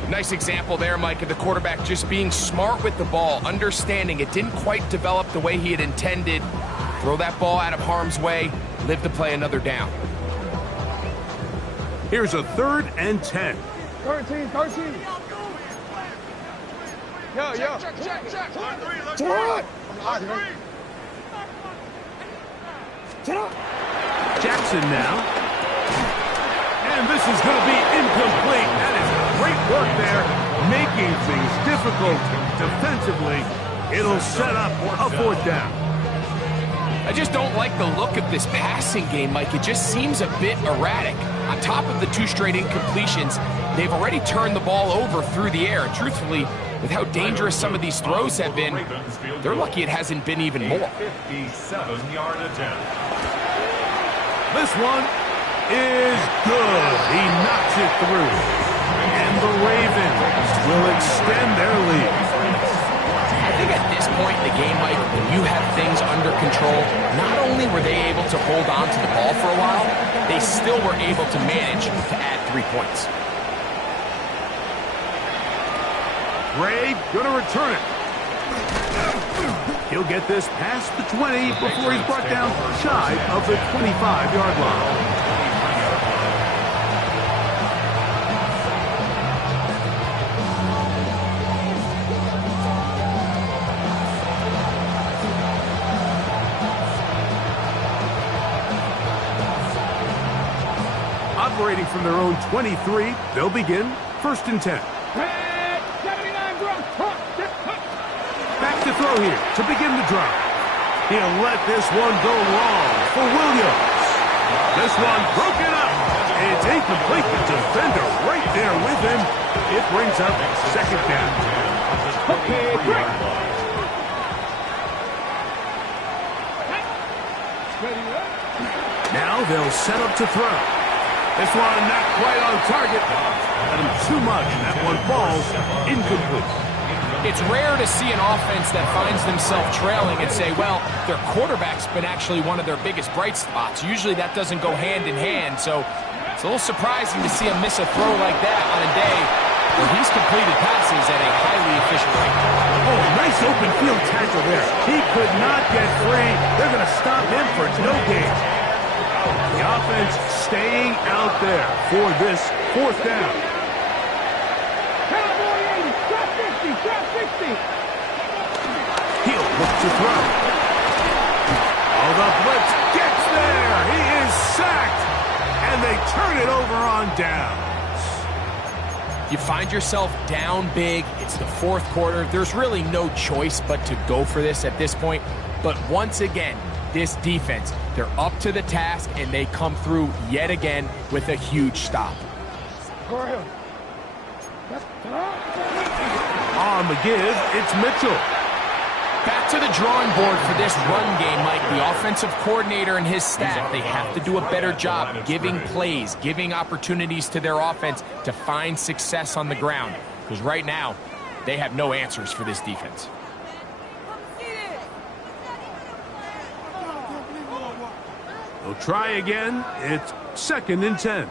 Nice example there, Mike, of the quarterback just being smart with the ball, understanding it didn't quite develop the way he had intended. Throw that ball out of harm's way, live to play another down. Here's a 3rd and 10. 13. Yo. Check. Jackson now. And this is going to be incomplete. That is great work there, making things difficult defensively. It'll set up a 4th down. I just don't like the look of this passing game, Mike. It just seems a bit erratic. On top of the 2 straight incompletions, they've already turned the ball over through the air. And truthfully, with how dangerous some of these throws have been, they're lucky it hasn't been even more. 57-yard attempt. This one is good. He knocks it through. And the Ravens will extend their lead. I think at this point in the game, Mike, when you have things under control, not only were they able to hold on to the ball for a while, they still were able to manage to add 3 points. Ray going to return it. He'll get this past the 20 before he's brought down shy of the 25-yard line. Operating from their own 23, they'll begin 1st and 10. Back to throw here to begin the drive. He'll let this one go long for Williams. This one broken up. It's incomplete. The defender right there with him. It brings up 2nd down. Okay, great. Now they'll set up to throw. This one not quite on target. Got him too much, and that one falls incomplete. It's rare to see an offense that finds themselves trailing and say, well, their quarterback's been actually one of their biggest bright spots. Usually that doesn't go hand in hand, so it's a little surprising to see him miss a throw like that on a day where he's completed passes at a highly efficient rate. Oh, nice open field tackle there. He could not get free. They're going to stop him for no gain. The offense staying out there for this 4th down. He'll look to throw. Oh, the blitz gets there. He is sacked. And they turn it over on downs. You find yourself down big. It's the 4th quarter. There's really no choice but to go for this at this point. But once again, this defense, they're up to the task, and they come through yet again with a huge stop. On the give, it's Mitchell. Back to the drawing board for this run game, Mike. The offensive coordinator and his staff, they have to do a better job giving plays, giving opportunities to their offense to find success on the ground. Because right now, they have no answers for this defense. They'll try again. It's 2nd and 10.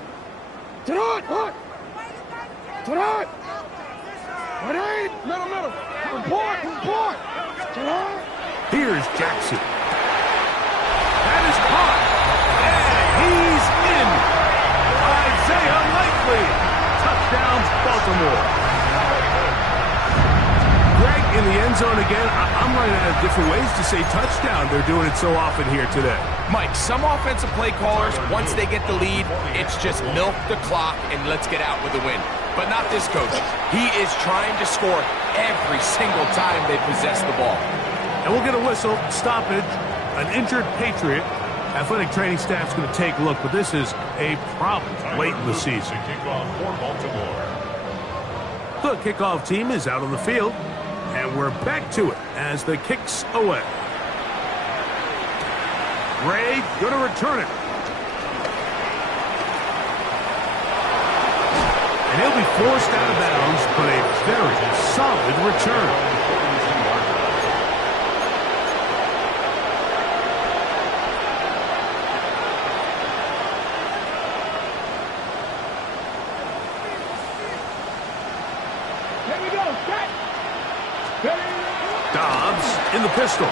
Middle. Report. Here's Jackson. That is caught. And he's in. Isaiah Likely. Touchdowns, Baltimore. Greg in the end zone again. I'm running out of different ways to say touchdown. They're doing it so often here today. Mike, some offensive play callers, once they get the lead, it's just milk the clock and let's get out with a win. But not this coach. He is trying to score every single time they possess the ball. And we'll get a whistle, stoppage, an injured Patriot. Athletic training staff's going to take a look, but this is a problem late in the season. Kickoff for Baltimore. The kickoff team is out on the field, and we're back to it as the kick's away. Ray going to return it. And he'll be forced out of bounds, but a very solid return. Dobbs in the pistol.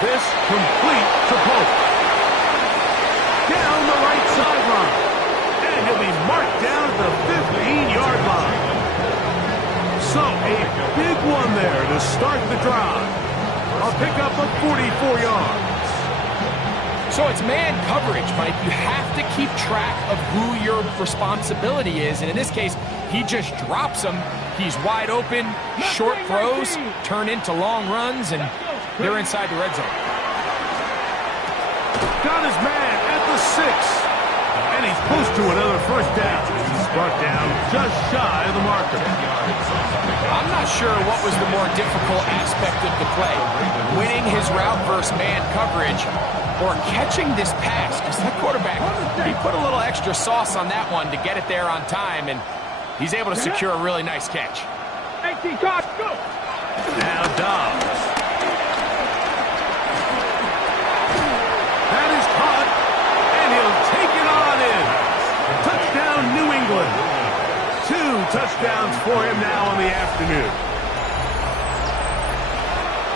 This complete to Pope. Down the right sideline. And he'll be marked down at the 15-yard line. So a big one there to start the drive. A pickup of 44 yards. So it's man coverage, Mike. You have to keep track of who your responsibility is. And in this case, he just drops him. He's wide open. Short throws turn into long runs, and they're inside the red zone. Got his man at the 6. And he's close to another first down. He's brought down just shy of the marker. I'm not sure what was the more difficult aspect of the play. Winning his route versus man coverage or catching this pass. Because that quarterback, he put a little extra sauce on that one to get it there on time, and he's able to secure a really nice catch. Now Dobbs. That is caught, and he'll take it on in. Touchdown, New England. 2 touchdowns for him now in the afternoon.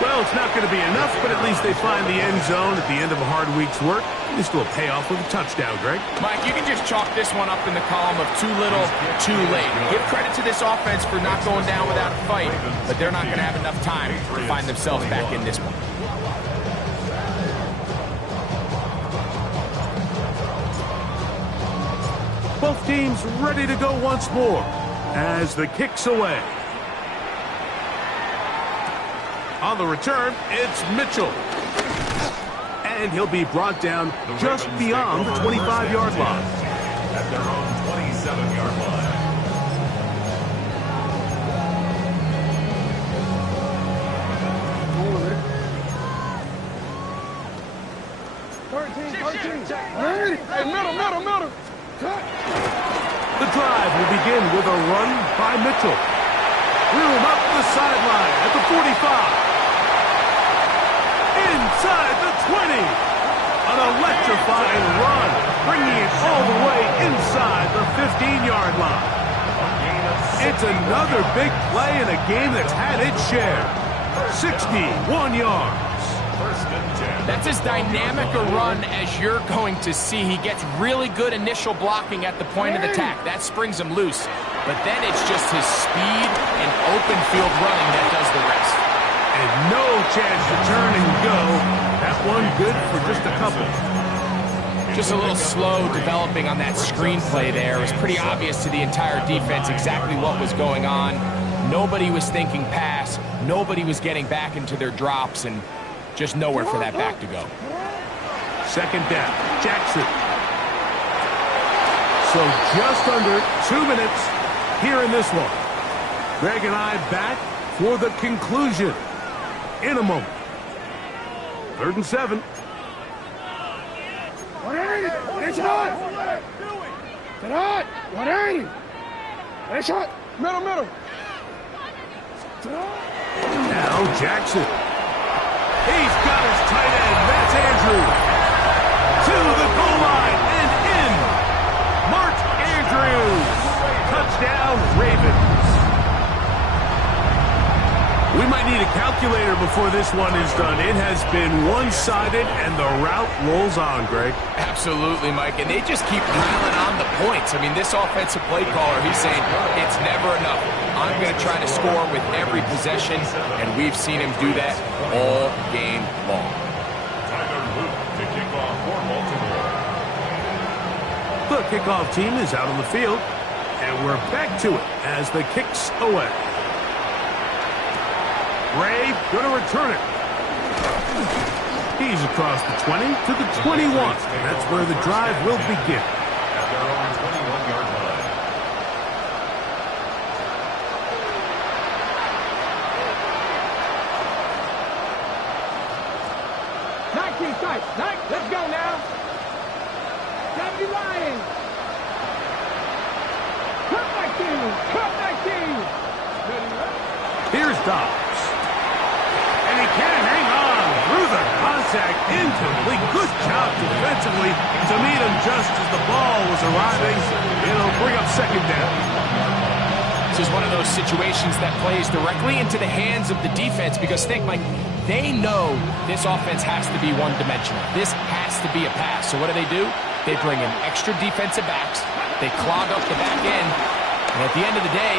Well, it's not going to be enough, but at least they find the end zone at the end of a hard week's work. At least a little payoff with a touchdown, Greg. Mike, you can just chalk this one up in the column of too little, too late. Give credit to this offense for not going down without a fight, but they're not going to have enough time to find themselves back in this one. Both teams ready to go once more as the kick's away. On the return, it's Mitchell. And he'll be brought down just beyond the 25-yard line. At their own 27-yard line. Hey, middle. The drive will begin with a run by Mitchell. Room up the sideline at the 45. Inside the 20. An electrifying run, bringing it all the way inside the 15-yard line. It's another big play in a game that's had its share. 61 yards. That's as dynamic a run as you're going to see. He gets really good initial blocking at the point of attack. That springs him loose. But then it's just his speed and open field running that does the rest. And no chance to turn and go. That one good for just a couple. Just a little slow developing on that screenplay there. It was pretty obvious to the entire defense exactly what was going on. Nobody was thinking pass. Nobody was getting back into their drops, and just nowhere for that back to go. Second down, Jackson. So just under 2 minutes here in this one. Greg and I back for the conclusion in a moment. 3rd and 7. It's hot. Get hot. 180. It's hot. Middle. Now Jackson. He's got his tight end. That's Andrews. To the goal line and in. Mark Andrews. Touchdown, Ravens. We might need a calculator before this one is done. It has been one-sided, and the route rolls on, Greg. Absolutely, Mike, and they just keep piling on the points. I mean, this offensive play caller, he's saying it's never enough. I'm going to try to score with every possession, and we've seen him do that all game long. Tyler Luke to kick off for Baltimore. The kickoff team is out on the field, and we're back to it as the kick's away. Ray going to return it. He's across the 20 to the 21. That's where the drive will begin. At their own 21-yard line. Let's go now. 70 Lions. Cut back team. Here's Dobbs. And he can hang on through the contact. Incomplete. Good job defensively to meet him just as the ball was arriving. It'll bring up second down. This is one of those situations that plays directly into the hands of the defense because think, Mike, they know this offense has to be one-dimensional. This has to be a pass. So what do? They bring in extra defensive backs. They clog up the back end. And at the end of the day,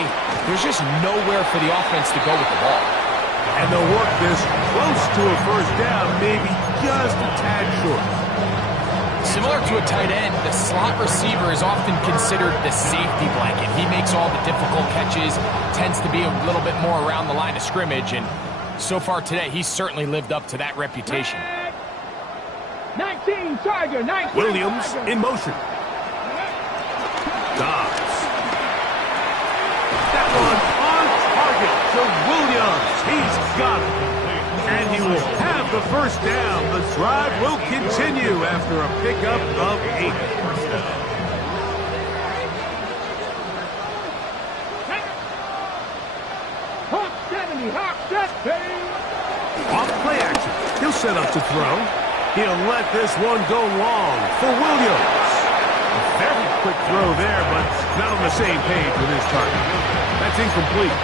there's just nowhere for the offense to go with the ball. And they'll work this close to a first down, maybe just a tad short. Similar to a tight end, the slot receiver is often considered the safety blanket. He makes all the difficult catches, tends to be a little bit more around the line of scrimmage, and so far today, he's certainly lived up to that reputation. 19 Tiger, 19. Williams in motion. Dobbs. That one on target to Williams. He's got it. And he will have the first down. The drive will continue after a pickup of 8. Hawk 70, Hawk 70. Off play action. He'll set up to throw. He'll let this one go long for Williams. A very quick throw there, but not on the same page with his target. That's incomplete.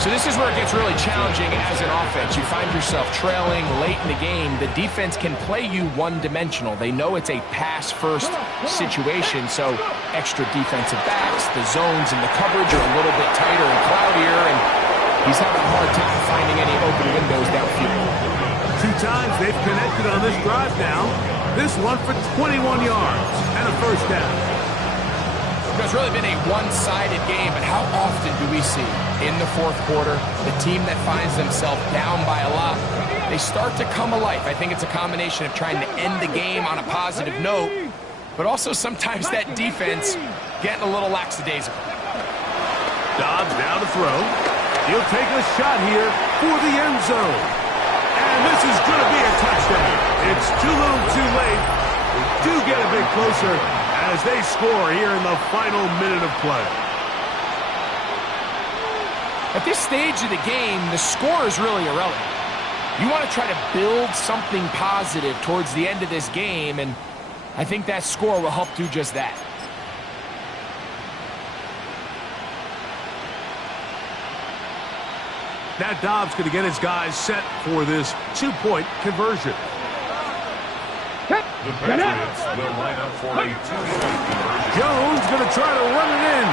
So this is where it gets really challenging as an offense. You find yourself trailing late in the game. The defense can play you one-dimensional. They know it's a pass-first situation, so extra defensive backs, the zones and the coverage are a little bit tighter and cloudier, and he's having a hard time finding any open windows downfield. 2 times they've connected on this drive now. This one for 21 yards and a first down. It's really been a one-sided game, but how often do we see in the fourth quarter the team that finds themselves down by a lot, they start to come alive? I think it's a combination of trying to end the game on a positive note, but also sometimes that defense getting a little lackadaisical. Dobbs now to throw. He'll take a shot here for the end zone. And this is going to be a touchdown. It's too little too late. We do get a bit closer as they score here in the final minute of play. At this stage of the game, the score is really irrelevant. You want to try to build something positive towards the end of this game, and I think that score will help do just that. Now Dobbs going to get his guys set for this 2-point conversion. The Patriots will line up for a 2-point conversion. Jones going to try to run it in.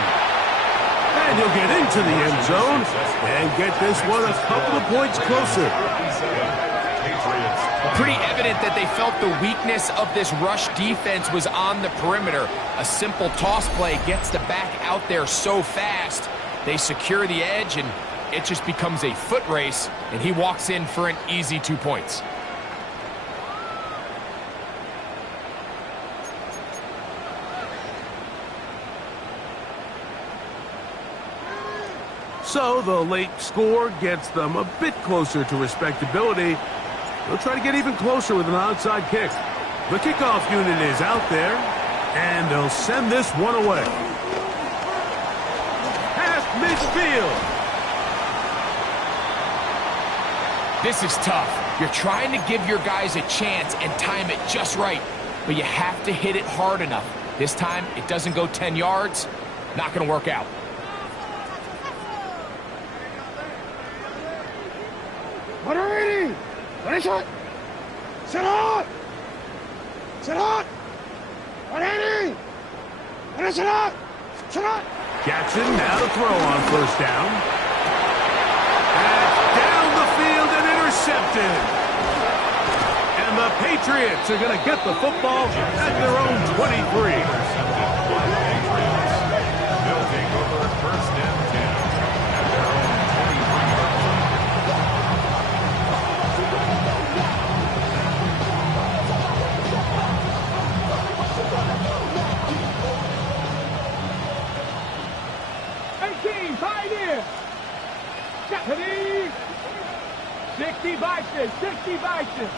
And he'll get into the end zone and get this one a couple of points closer. Pretty evident that they felt the weakness of this rush defense was on the perimeter. A simple toss play gets the back out there so fast. They secure the edge, and it just becomes a foot race, and he walks in for an easy 2 points. So the late score gets them a bit closer to respectability. They'll try to get even closer with an onside kick. The kickoff unit is out there, and they'll send this one away. Past midfield. This is tough. You're trying to give your guys a chance and time it just right, but you have to hit it hard enough. This time, it doesn't go 10 yards. Not going to work out. Jackson now to throw on first down. And down the field and intercepted. And the Patriots are going to get the football at their own 23. They'll take over first and 10 at their own 23-yard line. Pioneer! 60 Bison! 60 Bison!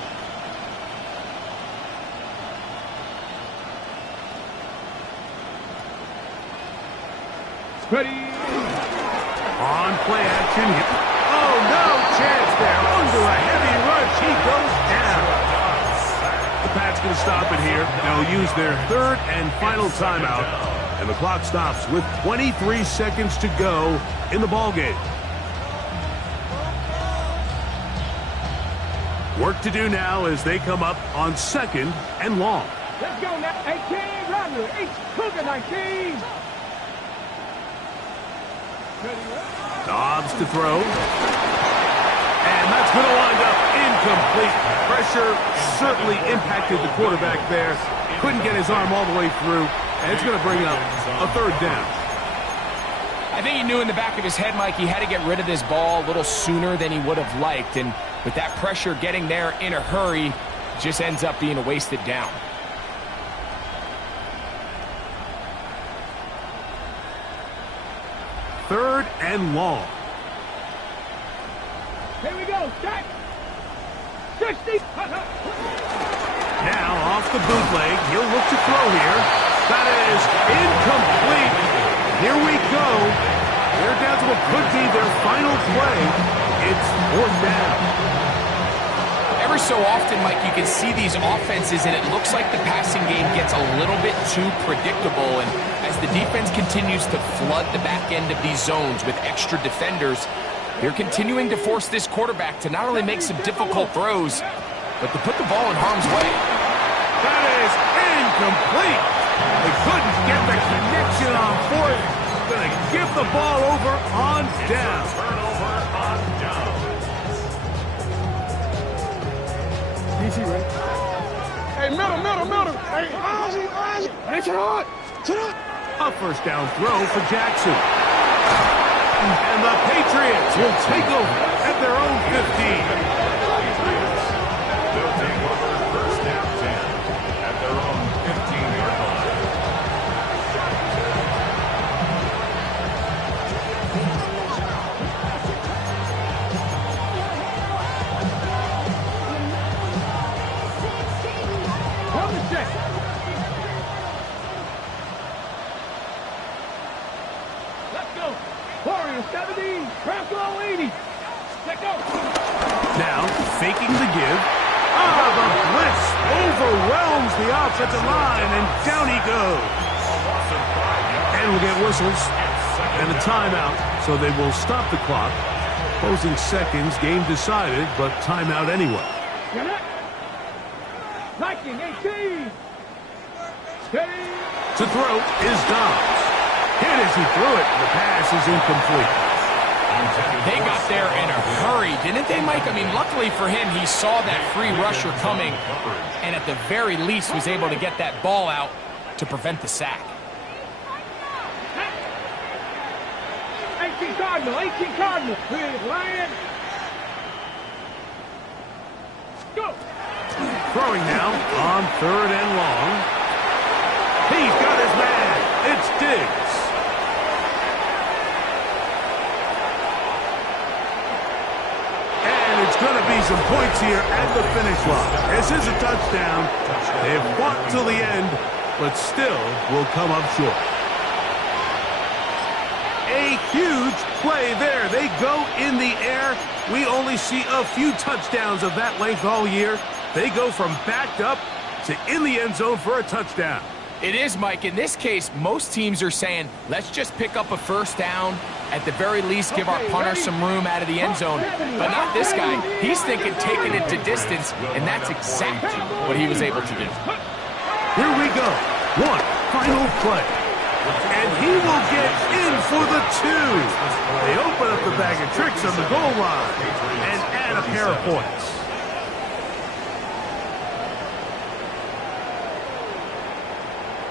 Ready! On play action. Oh, no chance there. Under a heavy rush, he goes down. The Pats going to stop it here. They'll use their third and final timeout. And the clock stops with 23 seconds to go in the ballgame. Work to do now as they come up on second and long. Let's go now. 18, Rodney. Each Cougar 19. Dobbs to throw. And that's going to wind up incomplete. Pressure certainly impacted the quarterback there. Couldn't get his arm all the way through. And it's going to bring up a third down. I think he knew in the back of his head, Mike, he had to get rid of this ball a little sooner than he would have liked. And with that pressure getting there in a hurry, just ends up being a wasted down. Third and long. Here we go. Set. 60. Now off the bootleg. He'll look to throw here. That is incomplete. Here we go. They're down to what could be their final play. It's fourth down. Every so often, Mike, you can see these offenses, and it looks like the passing game gets a little bit too predictable. And as the defense continues to flood the back end of these zones with extra defenders, They're continuing to force this quarterback to not only make some difficult throws, but to put the ball in harm's way. That is incomplete. They couldn't get the connection on fourth. Going to give the ball over on down. Turnover on down. Easy, right? Hey, middle. Hey, Ozzie. Hey, to the A first down throw for Jackson. And the Patriots will take over at their own 15. They'll take over first down 10 at their own 15-yard line. Hold the check. Let's go. Warriors 70, Bronco 80. Let's go. Now, faking the give. The blitz overwhelms the offensive line, and down he goes. And we'll get whistles and a timeout, so they will stop the clock. Closing seconds, game decided, but timeout anyway. Get it. Viking 18. Steady. To throw is Dobbs. Hit as he threw it. The pass is incomplete. They got there in a hurry, didn't they, Mike? I mean, luckily for him, he saw that free rusher coming, and at the very least was able to get that ball out to prevent the sack. 18 Cardinal. Lion. Go. Throwing now on third and long. He's got his man. It's Diggs. And it's going to be some points here at the finish line. This is a touchdown. They've fought till the end, but still will come up short. A huge play there. They go in the air. We only see a few touchdowns of that length all year. They go from backed up to in the end zone for a touchdown. It is, Mike. In this case, most teams are saying, let's just pick up a first down. At the very least, give our punter some room out of the end zone. But not this guy. He's thinking taking it to distance, and that's exactly what he was able to do. Here we go. One final play. And he will get in for the two. They open up the bag of tricks on the goal line and add a pair of points.